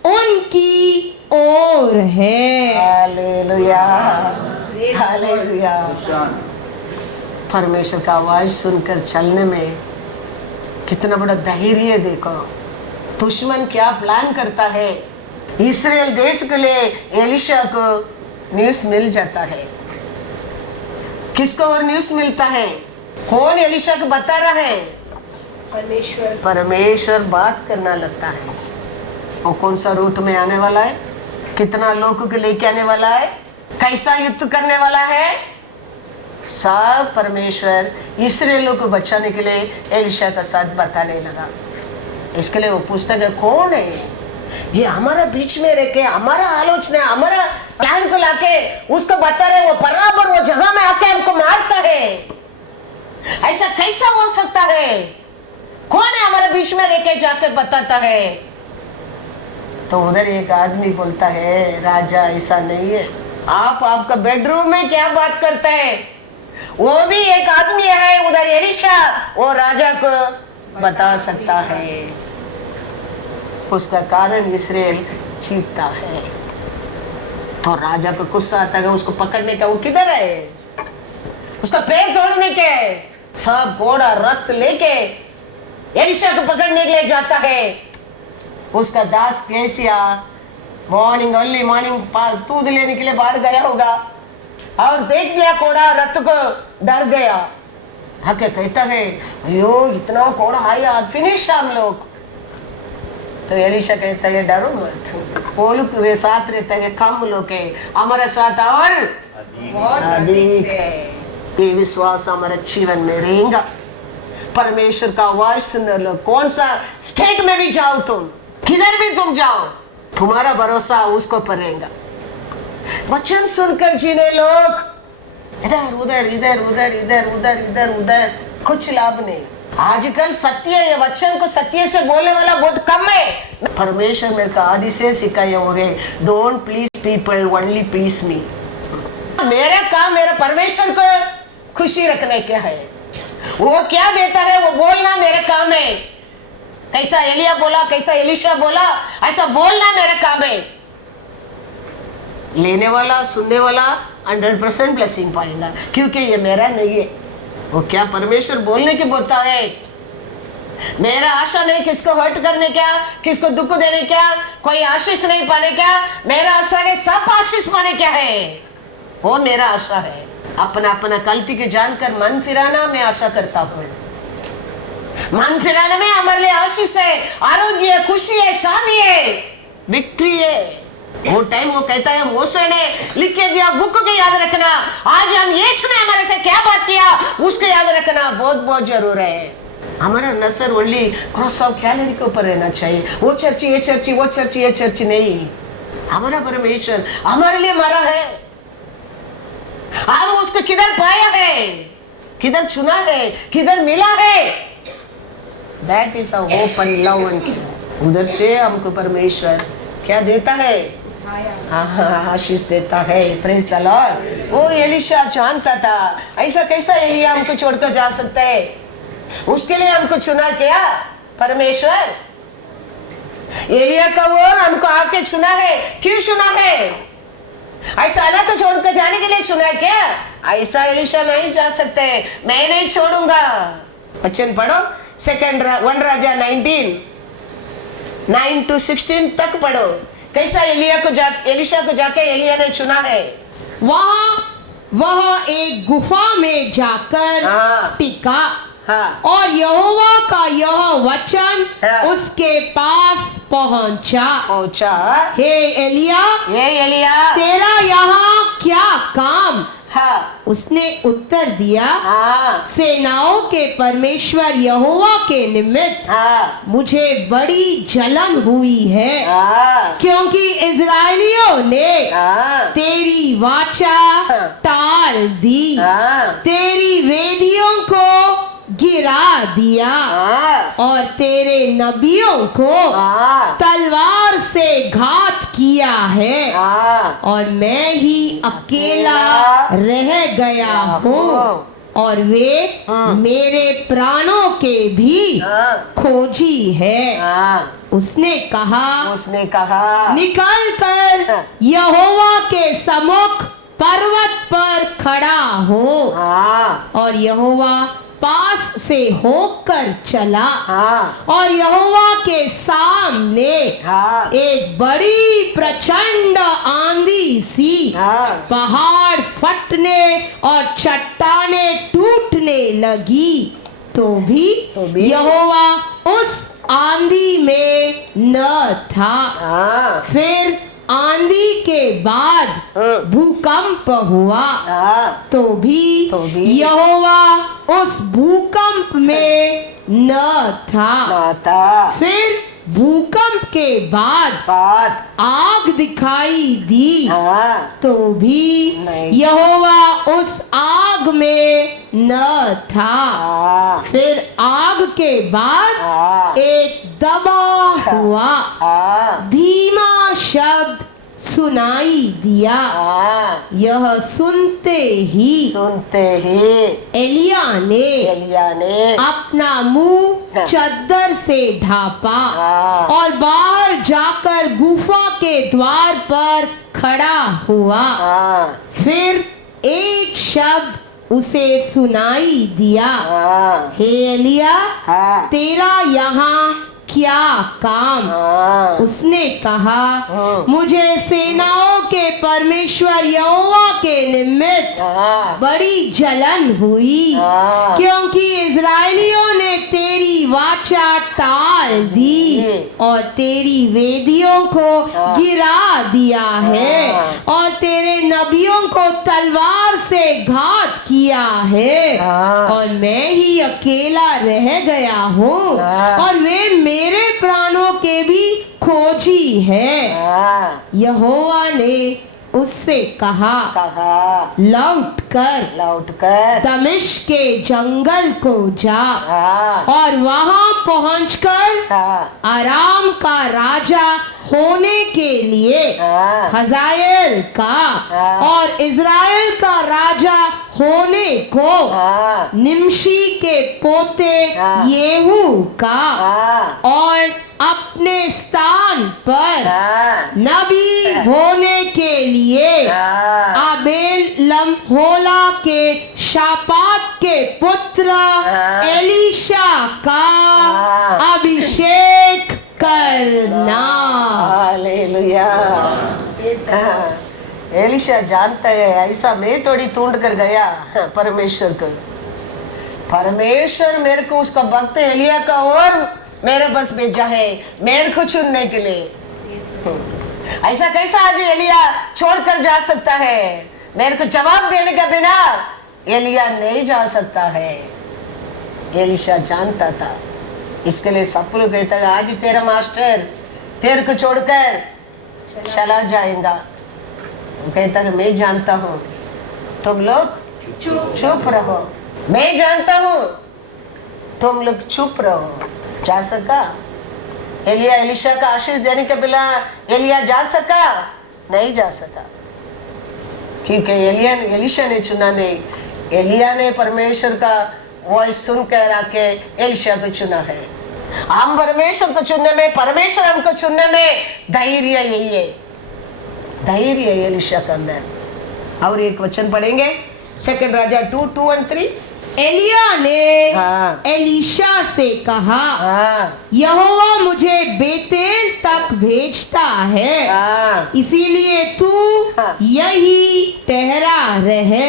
उनकी ओर है। Hallelujah, hallelujah. परमेश्वर का आवाज सुनकर चलने में कितना बड़ा धैर्य है। देखो दुश्मन क्या प्लान करता है। इस्राएल देश के लिए एलिशा को न्यूज़ मिल जाता है। किसको और न्यूज़ मिलता है? कौन एलिशा को बता रहा है? परमेश्वर बात करना लगता है। वो कौन सा रूट में आने वाला है, कितना लोगों को लेके आने वाला है, कैसा युद्ध करने वाला है, सब परमेश्वर इस्राएलियों को बचाने के लिए एलिशा का साथ बताने लगा। इसके लिए वो पूछता है कौन है ये हमारा बीच में रह के हमारा आलोचना हमारा प्लान को लाके उसको बता रहे, वो बराबर वो जगह में आके हमको मारता है। ऐसा कैसा हो सकता है? कौन है हमारे बीच में रह के जाके बताता है? तो उधर एक आदमी बोलता है, राजा ऐसा नहीं है, आप आपका बेडरूम में क्या बात करता है? वो भी एक आदमी है उधर एलिशा, वो राजा को बता सकता है। उसका कारण इस्राएल जीतता है। तो राजा को गुस्सा आता है, उसको पकड़ने का। वो किधर है? उसका पैर तोड़ने के सब घोड़ा रथ लेके एलिशा को पकड़ने के लिए जाता है। उसका दास कैसिया मॉर्निंग अर्ली मॉर्निंग दूध लेने के लिए बाहर गया होगा और देख लिया घोड़ा रथ को, डर गया। आके कहता है, अयो इतना घोड़ा आया, फिनिश हम लोग। तो एलिशा कहता है, डरो मत, वो लोग तुम्हें साथ रहता है, कम लोग है, हमारे साथ और अधिक है। ये विश्वास हमारे जीवन में रहेगा। परमेश्वर का आवाज सुन लो। कौन सा स्टेट में भी जाओ, तुम किधर भी तुम जाओ, तुम्हारा भरोसा उसको पर रहेगा। वचन सुनकर जीने लोग इधर उधर इधर उधर इधर उधर इधर उधर, कुछ लाभ नहीं। आजकल सत्य है, वचन को सत्य से बोलने वाला बहुत कम है। परमेश्वर मेरे को आदि से सिखाया हो गए, don't please people, only please me. मेरा काम मेरा परमेश्वर को खुशी रखने क्या है, वो क्या देता है वो बोलना मेरा काम है। कैसा एलिया बोला, कैसा एलिशा बोला, ऐसा बोलना मेरा काम है। लेने वाला सुनने वाला 100% ब्लेसिंग पाएगा, क्योंकि ये मेरा नहीं है। वो क्या परमेश्वर बोलने की बोलता है, मेरा आशा नहीं किसको हर्ट करने क्या, किसको दुख देने क्या, कोई आशीष नहीं पाने क्या, मेरा आशा है सब आशीष पाने क्या है, वो मेरा आशा है। अपना अपना गलती के जानकर मन फिराना मैं आशा करता हूँ। मन फिराने में हमारे लिए आशीष है, आरोग्य है, खुशी है, शादी है, विक्ट्री है। वो टाइम वो कहता है, मोसे ने लिख के दिया बुक को याद रखना, आज हम यीशु ने हमारे से क्या बात किया उसको याद रखना बहुत बहुत जरूर है। हमारा नजर ओनली क्रॉस ऑफ कैलोरी के ऊपर रहना चाहिए, वो चर्च ये चर्च, वो चर्च ये चर्च नहीं। हमारा परमेश्वर हमारे लिए मरा है, हम उसको किधर पाया है, किधर चुना है, किधर मिला है। That is a hope and love and care. उधर से हमको परमेश्वर क्या देता है, आशीष देता है। Praise the Lord. वो एलीशा जानता था ऐसा कैसा एलिया हमको छोड़कर जा सकता है, उसके लिए हमको चुना क्या परमेश्वर। एलिया का वो हमको आके चुना है, क्यों चुना है, ऐसा ना तो छोड़कर जाने के लिए चुना है क्या, ऐसा एलीशा नहीं जा सकते, मैं नहीं छोड़ूंगा। वचन पढ़ो, 1 राजा 19:9 to 16 तक पढ़ो, कैसा एलीशा को जाके एलिया ने चुना है। वह एक गुफा में जाकर टिका और यहोवा का यह वचन उसके पास पहुंचा, हे एलिया तेरा यहाँ क्या काम। उसने उत्तर दिया, सेनाओं के परमेश्वर यहोवा के निमित्त मुझे बड़ी जलन हुई है, क्योंकि इज़राइलियों ने तेरी वाचा टाल दी, तेरी वेदियों को गिरा दिया और तेरे नबियों को तलवार से घात किया है, और मैं ही अकेला रह गया हूँ और वे मेरे प्राणों के भी खोजी है। उसने कहा निकल कर यहोवा के सम्मुख पर्वत पर खड़ा हो, और यहोवा पास से होकर चला और यहोवा के सामने एक बड़ी प्रचंड आंधी सी पहाड़ फटने और चट्टाने टूटने लगी, तो भी यहोवा उस आंधी में न था। फिर आंधी के बाद भूकंप हुआ, तो भी यहोवा उस भूकंप में न था। फिर भूकंप के बाद आग दिखाई दी, तो भी यहोवा उस आग में न था। फिर आग के बाद एक दबा हुआ धीमा शब्द सुनाई दिया। यह सुनते ही एलिया ने अपना मुंह चद्दर से ढापा और बाहर जाकर गुफा के द्वार पर खड़ा हुआ। फिर एक शब्द उसे सुनाई दिया, हे एलिया तेरा यहाँ क्या काम। उसने कहा, मुझे सेनाओं के परमेश्वर यहोवा के निमित्त बड़ी जलन हुई, क्योंकि इज़राइलियों ने तेरी वाचा टाल दी और तेरी वेदियों को गिरा दिया है और तेरे नबियों को तलवार से घात किया है, और मैं ही अकेला रह गया हूँ और वे मेरे प्राणों के भी खोजी है। यहोवा ने उससे कहा, लौट कर दमिश्क के जंगल को जा और वहां पहुंचकर आराम का राजा होने के लिए हजाएल का और इज़राइल का राजा होने को निमशी के पोते येहू का और अपने स्थान पर नबी होने के लिए आबेल लम्होला के शापात के पुत्र एलीशा का अभिषेक करना। हालेलुया। एलिशा जानता है ऐसा मैं थोड़ी ढूंढ कर गया परमेश्वर को। परमेश्वर मेरे को उसका भक्त एलिया का और मेरे बस भेजा है मेरे को चुनने के लिए। ऐसा कैसा आज एलिया छोड़कर जा सकता है? मेरे को जवाब देने के बिना एलिया नहीं जा सकता है। एलिशा जानता था, इसके लिए सब लोग कहता है आज तेरा मास्टर तेरे को छोड़कर चला जाएगा। वो कहता है मैं जानता हूँ, तुम लोग चुप रहो। मैं जानता हूँ, तुम लोग चुप रहो। जा सका एलिया एलिशा का आशीष देने के बिना एलिया जा सका? नहीं जा सका, क्योंकि एलिशा ने चुना नहीं, एलिया ने परमेश्वर का वॉइस सुनकर आके एलिशा को चुना है। हम परमेश्वर को चुनने में, परमेश्वर हमको चुनने में धैर्य यही है, धैर्य एलिशा के अंदर। और एक वचन पढ़ेंगे 2 राजा 2:2-3। एलिया ने एलीशा से कहा, यहोवा मुझे बेतेल तक भेजता है, इसीलिए तू यही ठहरा रहे।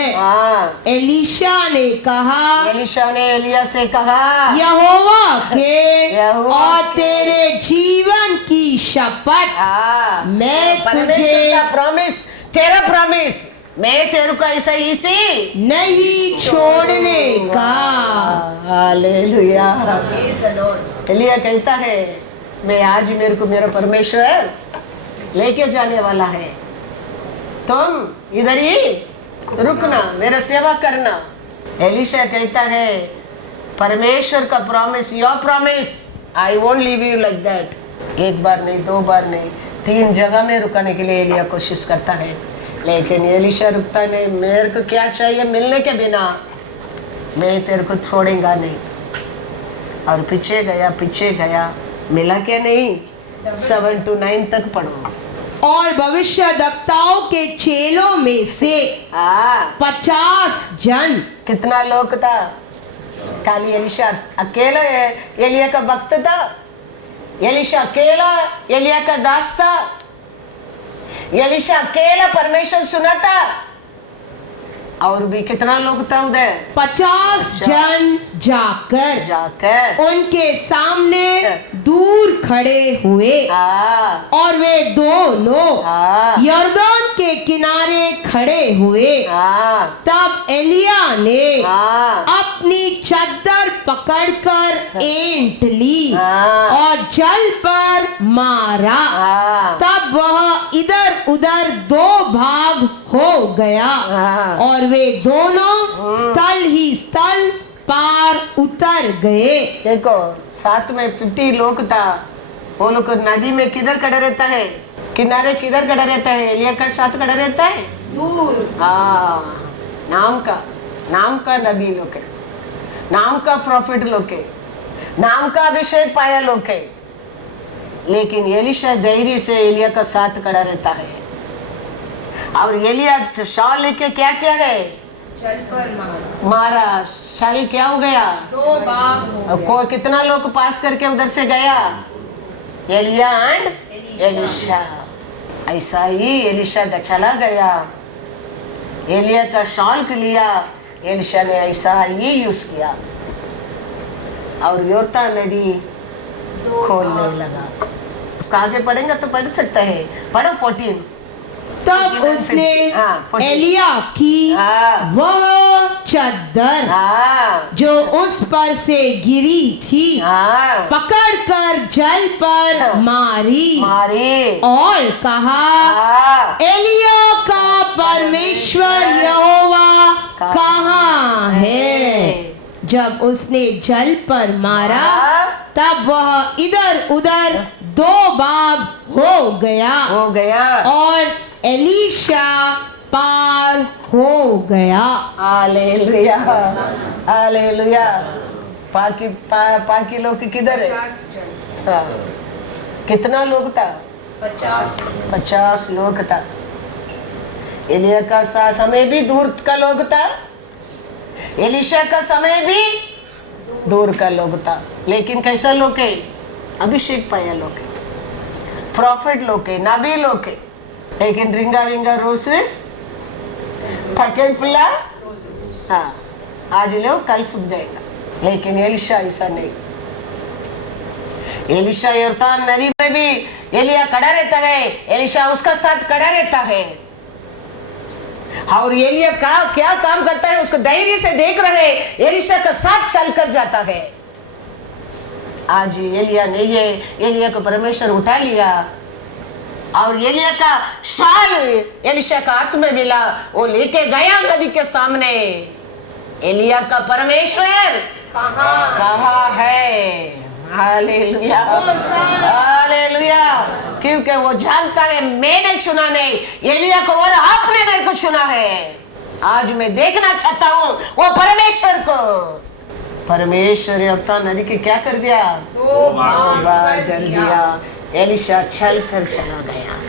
एलीशा ने कहा, एलीशा ने एलिया से कहा, यहोवा के और तेरे जीवन की शपथ मैं तुझे प्रॉमिस, तेरा प्रॉमिस मैं तेरे को ऐसा इसी नहीं छोड़ने का। हालेलुया। एलिया कहता है मैं आज मेरे को मेरा परमेश्वर लेके जाने वाला है, तुम इधर ही रुकना, मेरा सेवा करना। एलिशा कहता है परमेश्वर का promise, your promise, I won't leave you like that. एक बार नहीं, 2 बार नहीं, 3 जगह में रुकने के लिए एलिया कोशिश करता है, लेकिन एलिशा रुकता नहीं। मेरे को क्या चाहिए मिलने के बिना मैं तेरे को छोड़ूंगा नहीं। और पीछे गया, मिला क्या नहीं? 7-9 तक पढ़ो। और भविष्यद्वक्ताओं के चेलों में से 50 जन। कितना लोग था? खाली एलिशा अकेला एलिया का भक्त था? एलिशा अकेला एलिया का दास था? एलिशा अकेला परमेश्वर सुना था? और भी कितना लोग था उधर? 50 जन जाकर उनके सामने दूर खड़े हुए, और वे दोनों यरदन के किनारे खड़े हुए। तब एलिया ने अपनी चद्दर पकड़कर ऐंठ ली और जल पर मारा। तब वह इधर उधर 2 भाग हो गया, और वे दोनों स्थल ही स्थल पार उतर गए। देखो साथ में 50 लोग था, वो लोग नदी में किधर खड़ा रहता है? किनारे किधर खड़ा रहता है? एलिया का साथ खड़ा रहता है दूर। नाम का नबी लोग है, नाम का प्रॉफिट लोग है, नाम का अभिषेक पाया लोग है। लेकिन एलिशा धैर्य से एलिया का साथ खड़ा रहता है। और एलिया शॉल लेके क्या किया गए? मारा। शॉल क्या हो गया? 2 भाग हो गया। कोई कितना लोग पास करके उधर से गया? Elijah and Elisha. ऐसा ही एलिशा का चला गया, एलिया का शॉल के लिया, एलिशा ने ऐसा ही यूज किया और योर्दान नदी खोलने लगा। उसका आगे पढ़ेंगे तो पढ़ सकता है, पढ़ो 14। तब उसने एलिया की वह चद्दर जो उस पर से गिरी थी पकड़कर जल पर मारी और कहा, एलिया का परमेश्वर यहोवा कहाँ है? जब उसने जल पर मारा तब वह इधर उधर 2 भाग हो गया और एलीशा पार हो गया। Hallelujah, hallelujah. पाकी लोग किधर है? कितना लोग था? 50 लोग था। एलिया का समय भी दूर का लोग था, एलिशा का समय भी दूर का लोग था, लेकिन कैसा लोग है? अभिषेक पाया लोग है, प्रॉफिट लोग है, नबी लोग है, लेकिन रिंगा रिंगा रोसेस फकेट फुला। हाँ, आज लो कल सूख जाएगा, लेकिन एलिशा ऐसा नहीं। एलिशा यॉर्दान नदी में भी एलिया खड़ा रहता है, एलिशा उसका साथ खड़ा रहता है। और एलिया का क्या काम करता है उसको धैर्य से देख रहे, एलिशा का साथ चलकर जाता है। आज एलिया नहीं है, एलिया को परमेश्वर उठा लिया और एलिया का शाल एलिशा का हाथ में मिला, वो लेके गया नदी के सामने। एलिया का परमेश्वर कहाँ है? Hallelujah, hallelujah. क्योंकि वो जानता है मैंने चुना नहीं, एलिया को, और आपने मेरे को चुना है। आज मैं देखना चाहता हूँ वो परमेश्वर को। परमेश्वर यॉर्दान नदी के क्या कर दिया? 2 बार कर दिया। एलिशा चल कर चला गया।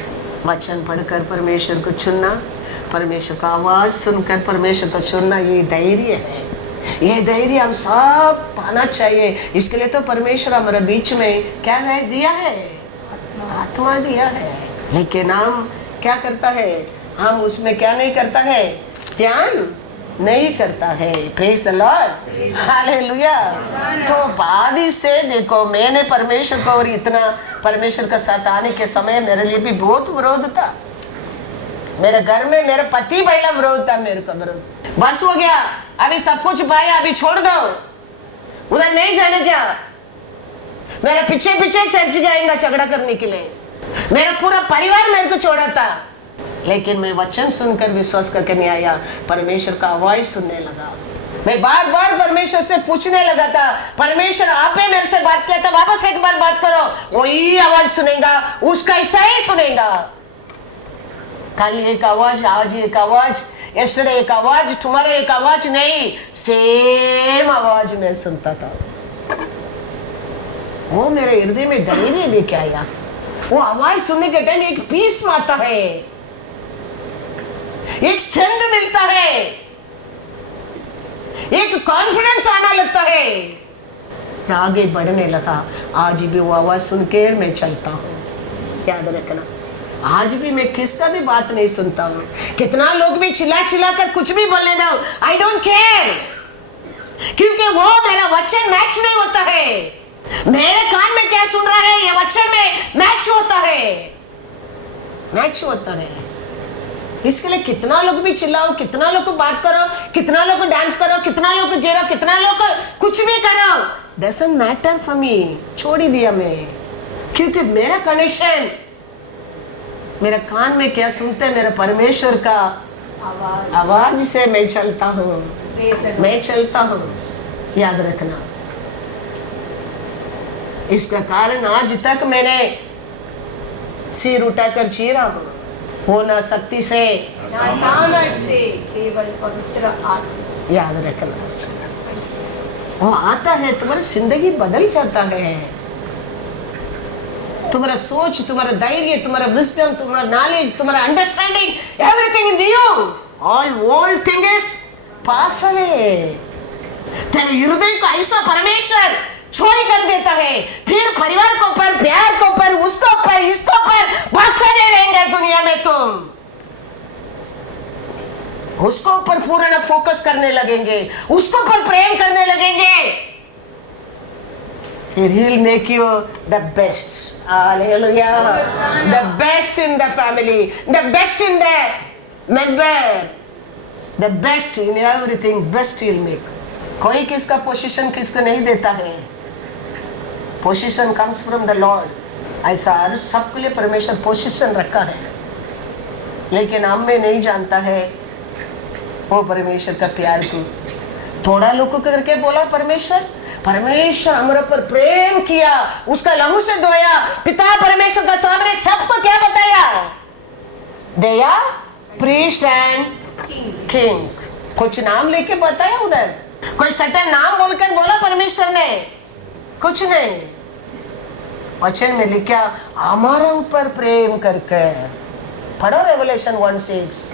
वचन पढ़कर परमेश्वर को चुनना, परमेश्वर का आवाज सुनकर परमेश्वर को चुनना, ये धैर्य है। ये धैर्य हम सब पाना चाहिए। इसके लिए तो परमेश्वर हमारे बीच में क्या है दिया है? आत्मा दिया है। लेकिन हम क्या करता है? हम उसमें क्या नहीं करता है? ध्यान नहीं करता है। Praise the lord, hallelujah. तो बाद से देखो, मैंने परमेश्वर को, और इतना परमेश्वर का साथ आने के समय मेरे लिए भी बहुत विरोध था। मेरे घर में मेरे पति पहला विरोध था, मेरे को विरोध। बस हो गया, अभी सब कुछ पाया, अभी छोड़ दो, उधर नहीं जाने क्या। मेरे पीछे पीछे चर्च जाएगा झगड़ा करने के लिए। मेरा पूरा परिवार मेरे को छोड़ा था, लेकिन मैं वचन सुनकर विश्वास करके नहीं आया, परमेश्वर का आवाज सुनने लगा। मैं बार बार परमेश्वर से पूछने लगा था, परमेश्वर आपने मेरे से बात किया था, वापस एक बार बात करो। वही आवाज सुनेगा, उसका ऐसा ही सुनेगा। कल एक आवाज, आज एक आवाज, यस्टरडे एक आवाज, टुमारो एक आवाज नहीं, सेम आवाज मैं सुनता था। वो मेरे हृदय में धैर्य लेके आया। वो आवाज सुनने के टाइम एक पीस आता है, एक स्ट्रेंथ मिलता है, एक कॉन्फिडेंस आना लगता है, आगे बढ़ने लगा। आज भी वो आवाज सुन के मैं चलता हूँ। याद रखना, आज भी मैं किसका भी बात नहीं सुनता हूँ। कितना लोग भी चिल्ला चिल्ला कर कुछ भी बोलने दो, आई डोंट केयर, क्योंकि वो मेरा वचन मैच नहीं होता है। मेरे कान में क्या सुन रहा है, ये वचन में मैच होता है, मैच होता है। इसके लिए कितना लोग भी चिल्लाओ, कितना लोग को बात करो, कितना लोग को डांस करो, कितना लोग को गिरो, कितना लोग को कुछ भी करो, डजंट मैटर फॉर मी। छोड़ ही दिया मैं, क्योंकि मेरा कनेक्शन, मेरे कान में क्या सुनते हैं, मेरे परमेश्वर का आवाज से मैं चलता हूँ, मैं चलता हूँ। याद रखना, इसका कारण आज तक मैंने सिर उठाकर जी रहा हूँ। हो ना शक्ति से ना सामर्थ से, केवल पवित्र आत्मा। याद रखना, वो आता है, तुम्हारी जिंदगी बदल जाता है। तुम्हारा सोच, तुम्हारा धैर्य, तुम्हारा विजडम, तुम्हारा नॉलेज, तुम्हारा understanding, everything new, all old thing is pass away. तेरे हृदय को ऐसा परमेश्वर चोरी कर देता है, फिर परिवार को ऊपर, प्यार को ऊपर, उसको ऊपर, इसको ऊपर भागते नहीं रहेंगे दुनिया में। तुम उसको ऊपर पूर्ण फोकस करने लगेंगे, उसको ऊपर प्रेम करने लगेंगे, फिर he will make you the best. Hallelujah. The best in the family, the best in the member, the best in everything, best he'll make. कोई किसका पोजीशन किसको नहीं देता है। Position comes from the Lord. ऐसा हर सबके लिए परमेश्वर पोजीशन रखा है, लेकिन हम में नहीं जानता है वो परमेश्वर का प्यार को। थोड़ा लोगों करके बोला परमेश्वर, परमेश्वर हमारे पर प्रेम किया, उसका लहू से धोया, पिता परमेश्वर का सामने सबको क्या बताया, दया, प्रीस्ट एंड किंग। कुछ नाम लेके बताया उधर, कोई सटन नाम बोलकर बोला परमेश्वर ने, कुछ नहीं। वचन में लिखा हमारे ऊपर प्रेम करके। पढ़ो रेवलेशन 1:6,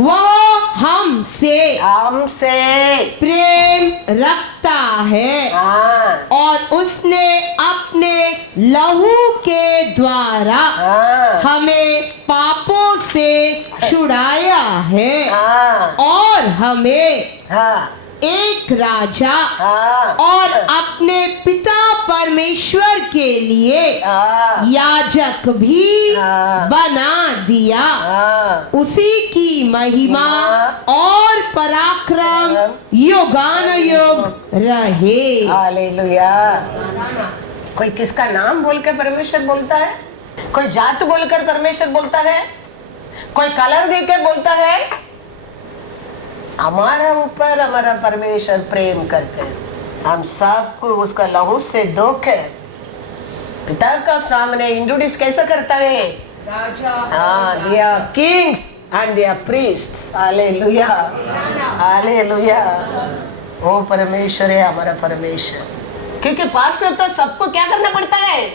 वह हमसे प्रेम रखता है हाँ और उसने अपने लहू के द्वारा हाँ हमें पापों से छुड़ाया है हाँ और हमें हाँ एक राजा हाँ और अपने पिता परमेश्वर के लिए हाँ याजक भी हाँ। बना दिया। हाँ उसी की महिमा और पराक्रम युगानुयुग रहे। हालेलुया। कोई किसका नाम बोल के परमेश्वर बोलता है, कोई जात बोलकर परमेश्वर बोलता है, कोई कलर दे के बोलता है। हमारा ऊपर हमारा परमेश्वर प्रेम करके हम सबको उसका लहू से धो के पिता का सामने इंट्रोड्यूस कैसा करता है? हाँ, they are kings and they are priests. Hallelujah, hallelujah. वो परमेश्वर है हमारा परमेश्वर। क्योंकि पास्टर तो सबको क्या करना पड़ता है?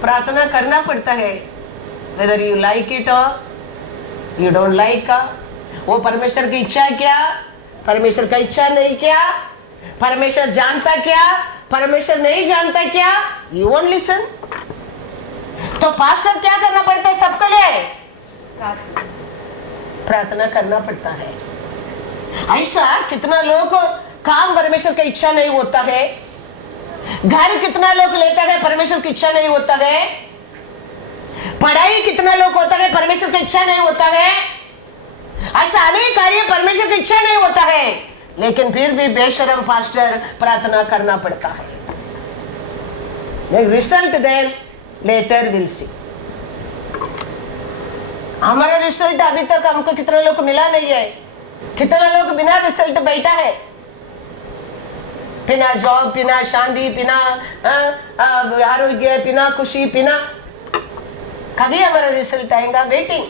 प्रार्थना करना पड़ता है। Whether you like it or you don't like it, वो परमेश्वर की इच्छा क्या, परमेश्वर का इच्छा नहीं क्या, परमेश्वर जानता क्या, परमेश्वर नहीं जानता क्या, यू वोंट लिसन। तो पास्टर क्या करना पड़ता है सबके लिए? प्रार्थना करना पड़ता है। ऐसा कितना लोग काम परमेश्वर की इच्छा नहीं होता है, घर कितना लोग लेता है परमेश्वर की इच्छा नहीं होता है, पढ़ाई कितना लोग होता है परमेश्वर की इच्छा नहीं होता है, ऐसा अनेक कार्य परमेश्वर की इच्छा नहीं होता है, लेकिन फिर भी बेशरम पास्टर प्रार्थना करना पड़ता है। Result then later will see. हमारा रिजल्ट अभी तक हमको कितना लोग को मिला नहीं है, कितना लोग बिना रिजल्ट बैठा है, बिना जॉब, बिना शांति, बिना आरोग्य, बिना खुशी, बिना कभी हमारा रिजल्ट आएगा? वेटिंग।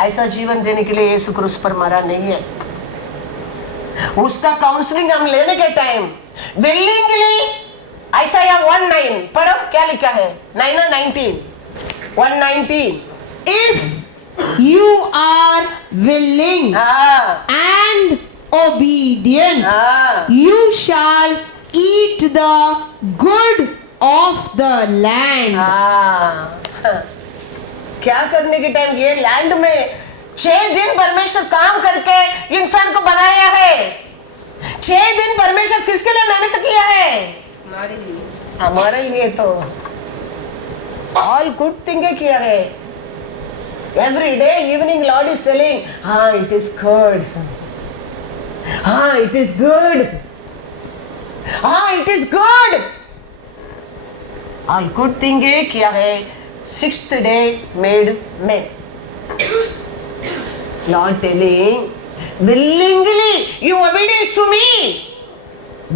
ऐसा जीवन देने के लिए यीशु क्रूस पर मरा नहीं है। उसका काउंसलिंग हम लेने के टाइम विलिंगली, ऐसा या 1:9 पढ़ो क्या लिखा है? 9:19 1:19 If you are willing and obedient, you shall eat the good of the land. क्या करने के टाइम? ये लैंड में 6 दिन परमेश्वर काम करके इंसान को बनाया है। 6 दिन परमेश्वर किसके लिए मेहनत किया है? हमारे लिए तो ऑल गुड थिंग किया है। Every day evening Lord is telling, हाँ इट इज गुड, हाँ इट इज गुड, हाँ it is good. All good thing किया है। 6th day made man. Lord telling, willingly you obedience to me.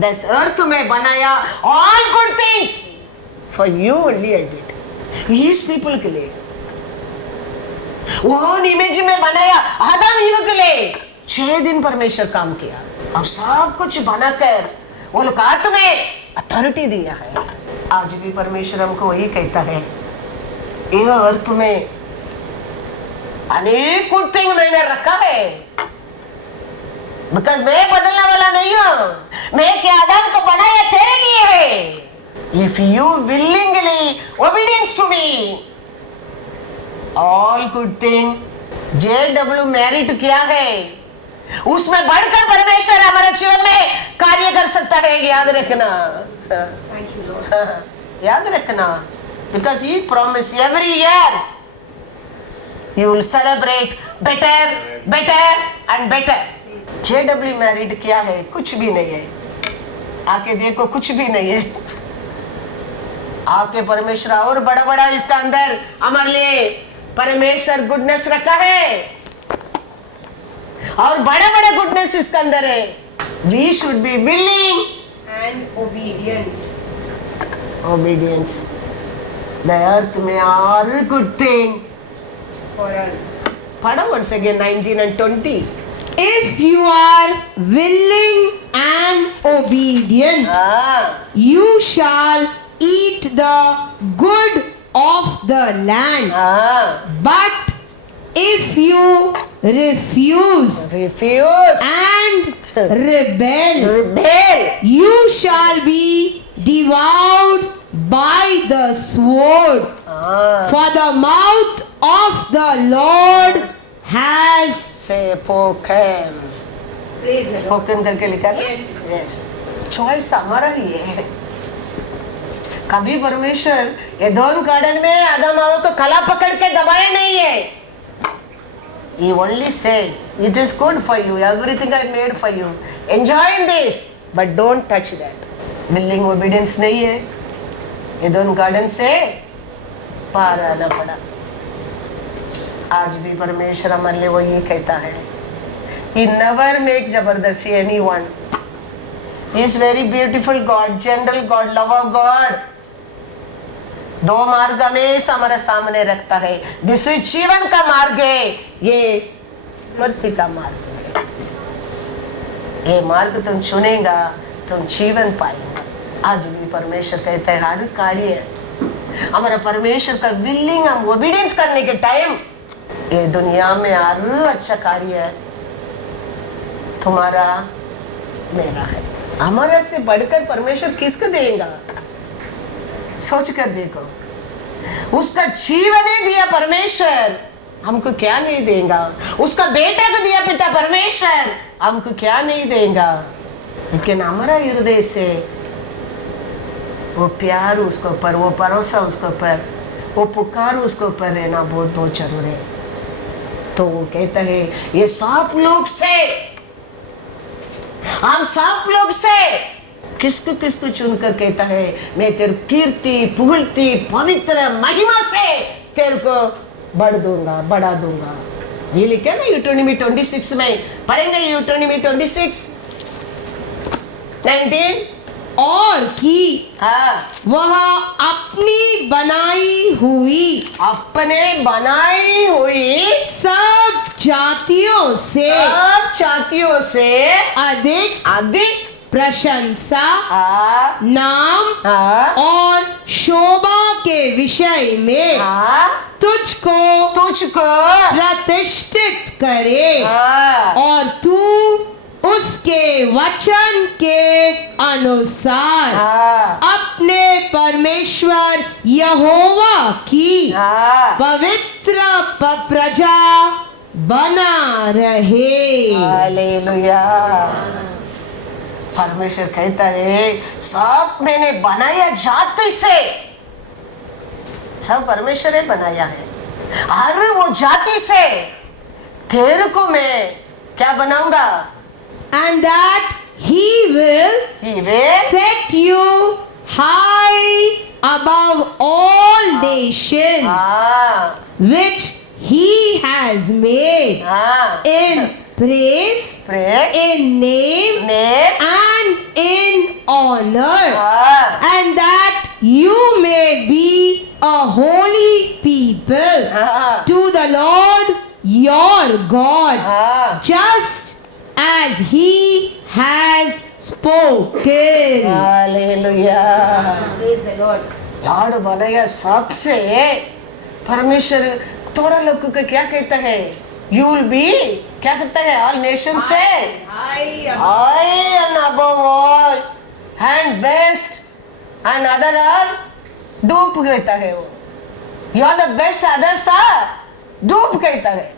This earth में बनाया all good things for you only I did. His people के लिए, वो image में बनाया आदम ईव के लिए। 6 दिन परमेश्वर काम किया और सब कुछ बनाकर वो लोग हाथ में अथॉरिटी दिया है। आज भी परमेश्वर हमको वही कहता है, यह अर्थ में अनेक गुड थिंग मैंने रखा है, बिकॉज़ मैं बदलने वाला नहीं हूं, मैं क्या आदम को बनाया तेरे लिए है। If you willingly obedience to me, all good thing JW merit किया है, उसमें बढ़कर परमेश्वर हमारे जीवन में कार्य कर सकता है। याद रखना, याद रखना, because he promised every year you will celebrate better, better and better. JW married क्या है? कुछ भी नहीं है। आके देखो, कुछ भी नहीं है। आपके परमेश्वर और बड़ा बड़ा इसका अंदर हमारे लिए परमेश्वर गुडनेस रखा है और बड़ा बड़ा गुडनेस इसका अंदर है। We should be willing and obedient. Obedience. The earth may are a good thing for us. पढ़ो once again 19 and 20. If you are willing and obedient, you shall eat the good of the land. But if you refuse refuse and rebel, rebel, you shall be devoured by the sword. For the mouth of the Lord has spoken. Spoken करके लिखा ना? Yes. Choice हमारा ही है. कभी परमेश्वर Edom garden में आदम हवा को कला पकड़ के दबाए नहीं है. He only said, "It is good for you. Everything I made for you. Enjoy this, but don't touch that." Willing obedience नहीं है. एदोम गार्डन से पार आना पड़ा. आज भी परमेश्वर हमारे लिए वो ये कहता है. He never make जबरदस्ती anyone. He is very beautiful God, gentle God, love of God. दो मार्ग हमेशा हमारे सामने रखता है. दिस जीवन का मार्ग है, ये मृत्यु का मार्ग है. ये मार्ग तुम चुनेगा, तुम जीवन पाएगा. आज भी परमेश्वर कहता है हर कार्य हमारा परमेश्वर का विलिंग हम ओबीडियंस करने के टाइम ये दुनिया में हर अच्छा कार्य है तुम्हारा मेरा है. हमारा से बढ़कर परमेश्वर किसको देगा? सोच कर देखो. उसका जीवन ही दिया परमेश्वर, हमको क्या नहीं देगा? उसका बेटा को दिया पिता परमेश्वर, हमको क्या नहीं देगा? लेकिन हमारा हृदय से वो प्यार उसके ऊपर, वो भरोसा उसके ऊपर, वो पुकार उसके ऊपर रहना बहुत बहुत जरूरी है. तो वो कहता है ये सब लोग से, हम सब लोग से किसको किसको चुनकर कहता है मैं तेरे कीर्ति पुगलती पवित्र महिमा से तेरे को बढ़ा दूंगा. ये लिखा ना यूटोनमी 26 में. पढ़ेंगे यूटोनमी 26 19. और कि हाँ, वह अपनी बनाई हुई सब जातियों से अधिक प्रशंसा, नाम और शोभा के विषय में तुझको प्रतिष्ठित करे और तू उसके वचन के अनुसार अपने परमेश्वर यहोवा की पवित्र प्रजा बना रहे. हालेलुया. परमेश्वर कहता है सब मैंने बनाया जाति से, सब परमेश्वर ने बनाया है. अरे वो जाति से तेरे को मैं क्या बनाऊंगा? And that he will set you high above all nations which he has made in praise, in name and in honor, and that you may be a holy people to the Lord your God, just as he has spoken. Hallelujah. Praise the Lord. Lord बनाया सबसे. परमेश्वर थोड़ा लोगों को क्या कहता है? You will be क्या कहता है? All nations से I and above all and best and other all डूब कहता है वो. You are the best, others are डूब कहता है.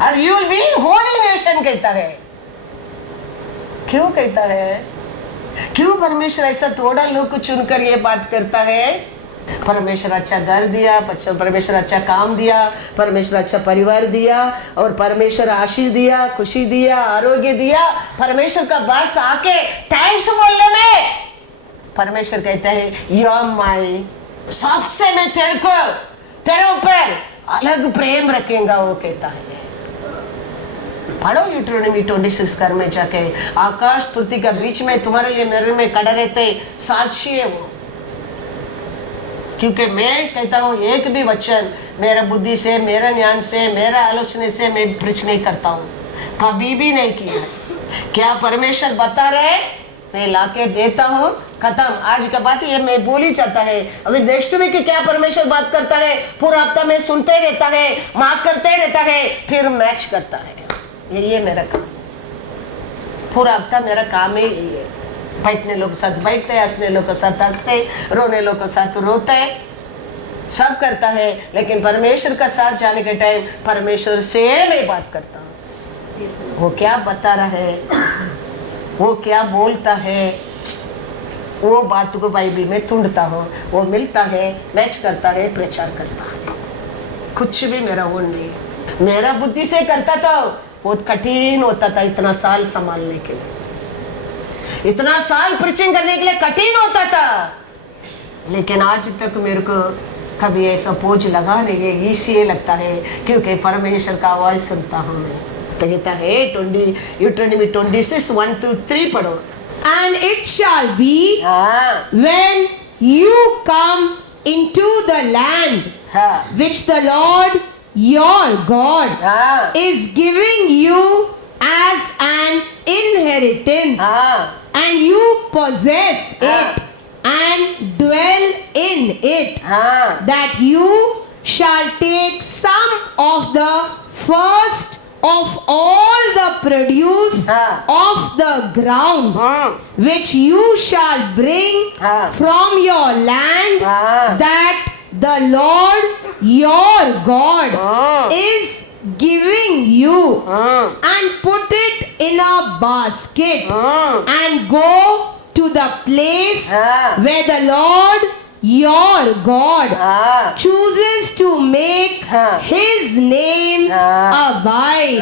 और you will be holy nation कहता है. क्यों कहता है? क्यों परमेश्वर ऐसा थोड़ा लोग को चुनकर ये बात करता है? परमेश्वर अच्छा घर दिया, परमेश्वर अच्छा काम दिया, परमेश्वर अच्छा परिवार दिया और परमेश्वर आशीष दिया, खुशी दिया, आरोग्य दिया. परमेश्वर का बस आके थैंक्स बोलने में परमेश्वर कहता है यू आर माय, सबसे मैं तेरे ऊपर अलग प्रेम रखेगा. वो कहता है. पढ़ो यूट्रोनमी 26 घर में जाके. आकाश पृथ्वी का बीच में तुम्हारे लिए मेरे में खड़ा रहते साक्षी है वो. क्योंकि मैं कहता हूँ एक भी वचन मेरा बुद्धि से, मेरा ज्ञान से, मेरा आलोचना से मैं प्रीच नहीं करता हूँ, कभी भी नहीं किया है. क्या परमेश्वर बता रहे मैं लाके देता हूँ, खत्म। आज का बात ये मैं बोल ही चाहता है। अभी नेक्स्ट वीक क्या परमेश्वर बात करता है, पूरा हफ्ता में सुनते रहता है, मार्क करते रहता है, फिर मैच करता है। ये मेरा काम, पूरा हफ्ता मेरा काम ही यही है। बैठने लोग के साथ बैठते, हंसने लोग के साथ हंसते, रोने लोग के साथ रोते, सब करता है। लेकिन परमेश्वर का साथ जाने के टाइम परमेश्वर से मैं बात करता हूँ। वो क्या बता रहा है, वो क्या बोलता है, वो बात को बाइबल में ढूंढता हूँ, वो मिलता है, मैच करता है, प्रचार करता है। कुछ भी मेरा वो नहीं है। मेरा बुद्धि से करता था, बहुत कठिन होता था। इतना साल संभालने के लिए, इतना साल प्रीचिंग करने के लिए कठिन होता था। लेकिन आज तक मेरे को कभी ऐसा बोझ लगा नहीं है। इसलिए लगता है क्योंकि परमेश्वर का आवाज सुनता हूँ मैं। तो कहता है 26 1 to 3 पढ़ो। And it shall be हाँ when you come into the land हाँ which the Lord your God हाँ is giving you as an inheritance, हाँ and you possess it and dwell in it, हाँ that you shall take some of the first of all the produce of the ground, which you shall bring from your land, that the Lord your God is giving you, and put it in a basket, and go to the place where the Lord your God chooses to make his name abide,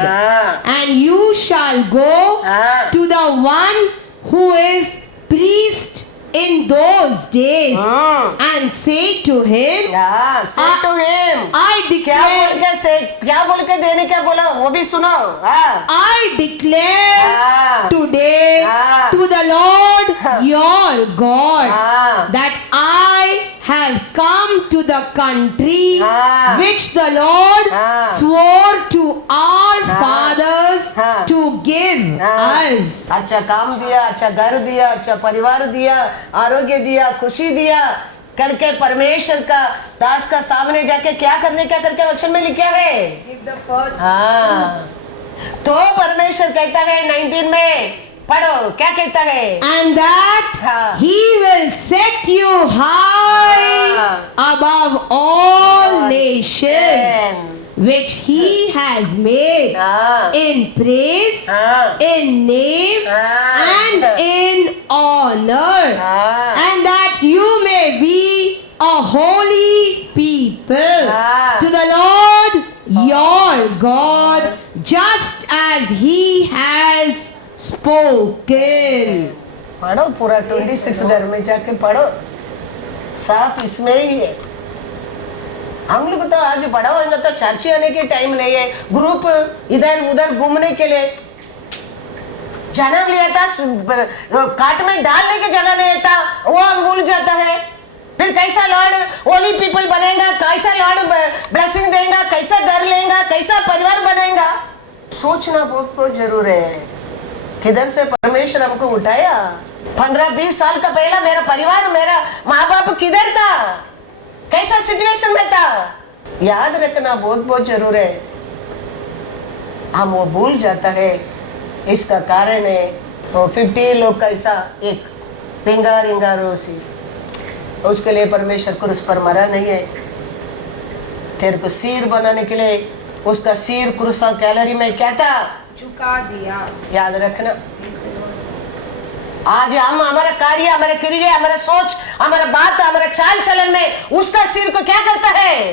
and you shall go to the one who is priest in those days, and say to him, say to him, I declare, क्या बोल के देने क्या बोला वो भी सुनो। I declare today to the Lord your God that I have come to the country which the Lord swore to our fathers to give us. अच्छा काम दिया, अच्छा घर दिया, अच्छा परिवार दिया, आरोग्य दिया, खुशी दिया करके परमेश्वर का दास का सामने जाके क्या करके वचन में लिखा है। हाँ तो परमेश्वर कहता है 19 में पढ़ो क्या कहता है। And that he will set you high above all nations which he has made in praise, in name, and in honor, and that you may be a holy people to the Lord your God, just as he has spoken. पढ़ो पूरा 26 घर में जाके पढ़ो, साफ इसमें ही है। हम लोग तो आज बड़ा होगा तो चर्च आने के टाइम नहीं है, ग्रुप इधर उधर घूमने के लिए जन्म लिया था, काट में डालने की जगह नहीं था, वो हम भूल जाता है। फिर कैसा लॉर्ड होली पीपल बनेगा, कैसा लॉर्ड ब्लेसिंग देगा, कैसा घर लेगा, कैसा परिवार बनेगा, सोचना बहुत जरूरी है। किधर से परमेश्वर हमको उठाया। 15-20 साल का पहला मेरा परिवार, मेरा माँ बाप किधर था, कैसा सिचुएशन में था, याद रखना बहुत जरूर है। हम वो भूल जाता है, इसका कारण है वो 50 लोग का ऐसा एक रिंगा रोसिस, उसके लिए परमेश्वर क्रूस पर मरा नहीं है। तेरे को सिर बनाने के लिए उसका सिर क्रूस कैलोरी में क्या था, झुका दिया। याद रखना। आज हम हमारा कार्य, हमारे क्रिया, हमारा सोच, हमारा बात, हमारा चाल चलन में उसका सिर को क्या करता है,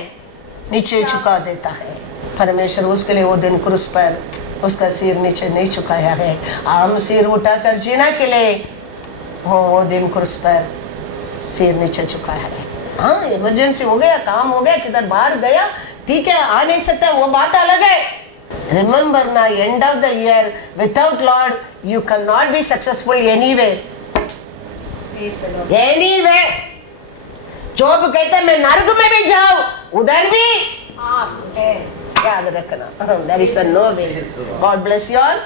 नीचे झुका देता है। परमेश्वर उसके लिए वो दिन क्रूस पर उसका सिर नीचे नहीं झुकाया है। हम सिर उठाकर जीना के लिए वो दिन क्रूस पर सिर नीचे झुकाया है। हाँ इमरजेंसी हो गया, काम हो गया, किधर बाहर गया, ठीक है आ नहीं सकता, वो बात अलग है। Remember now, end of the year, without Lord, you cannot be successful anywhere. Anywhere. जोब कहता है मैं नरक में भी जाऊं, उधर भी याद रखना। There is a no way. God bless you all.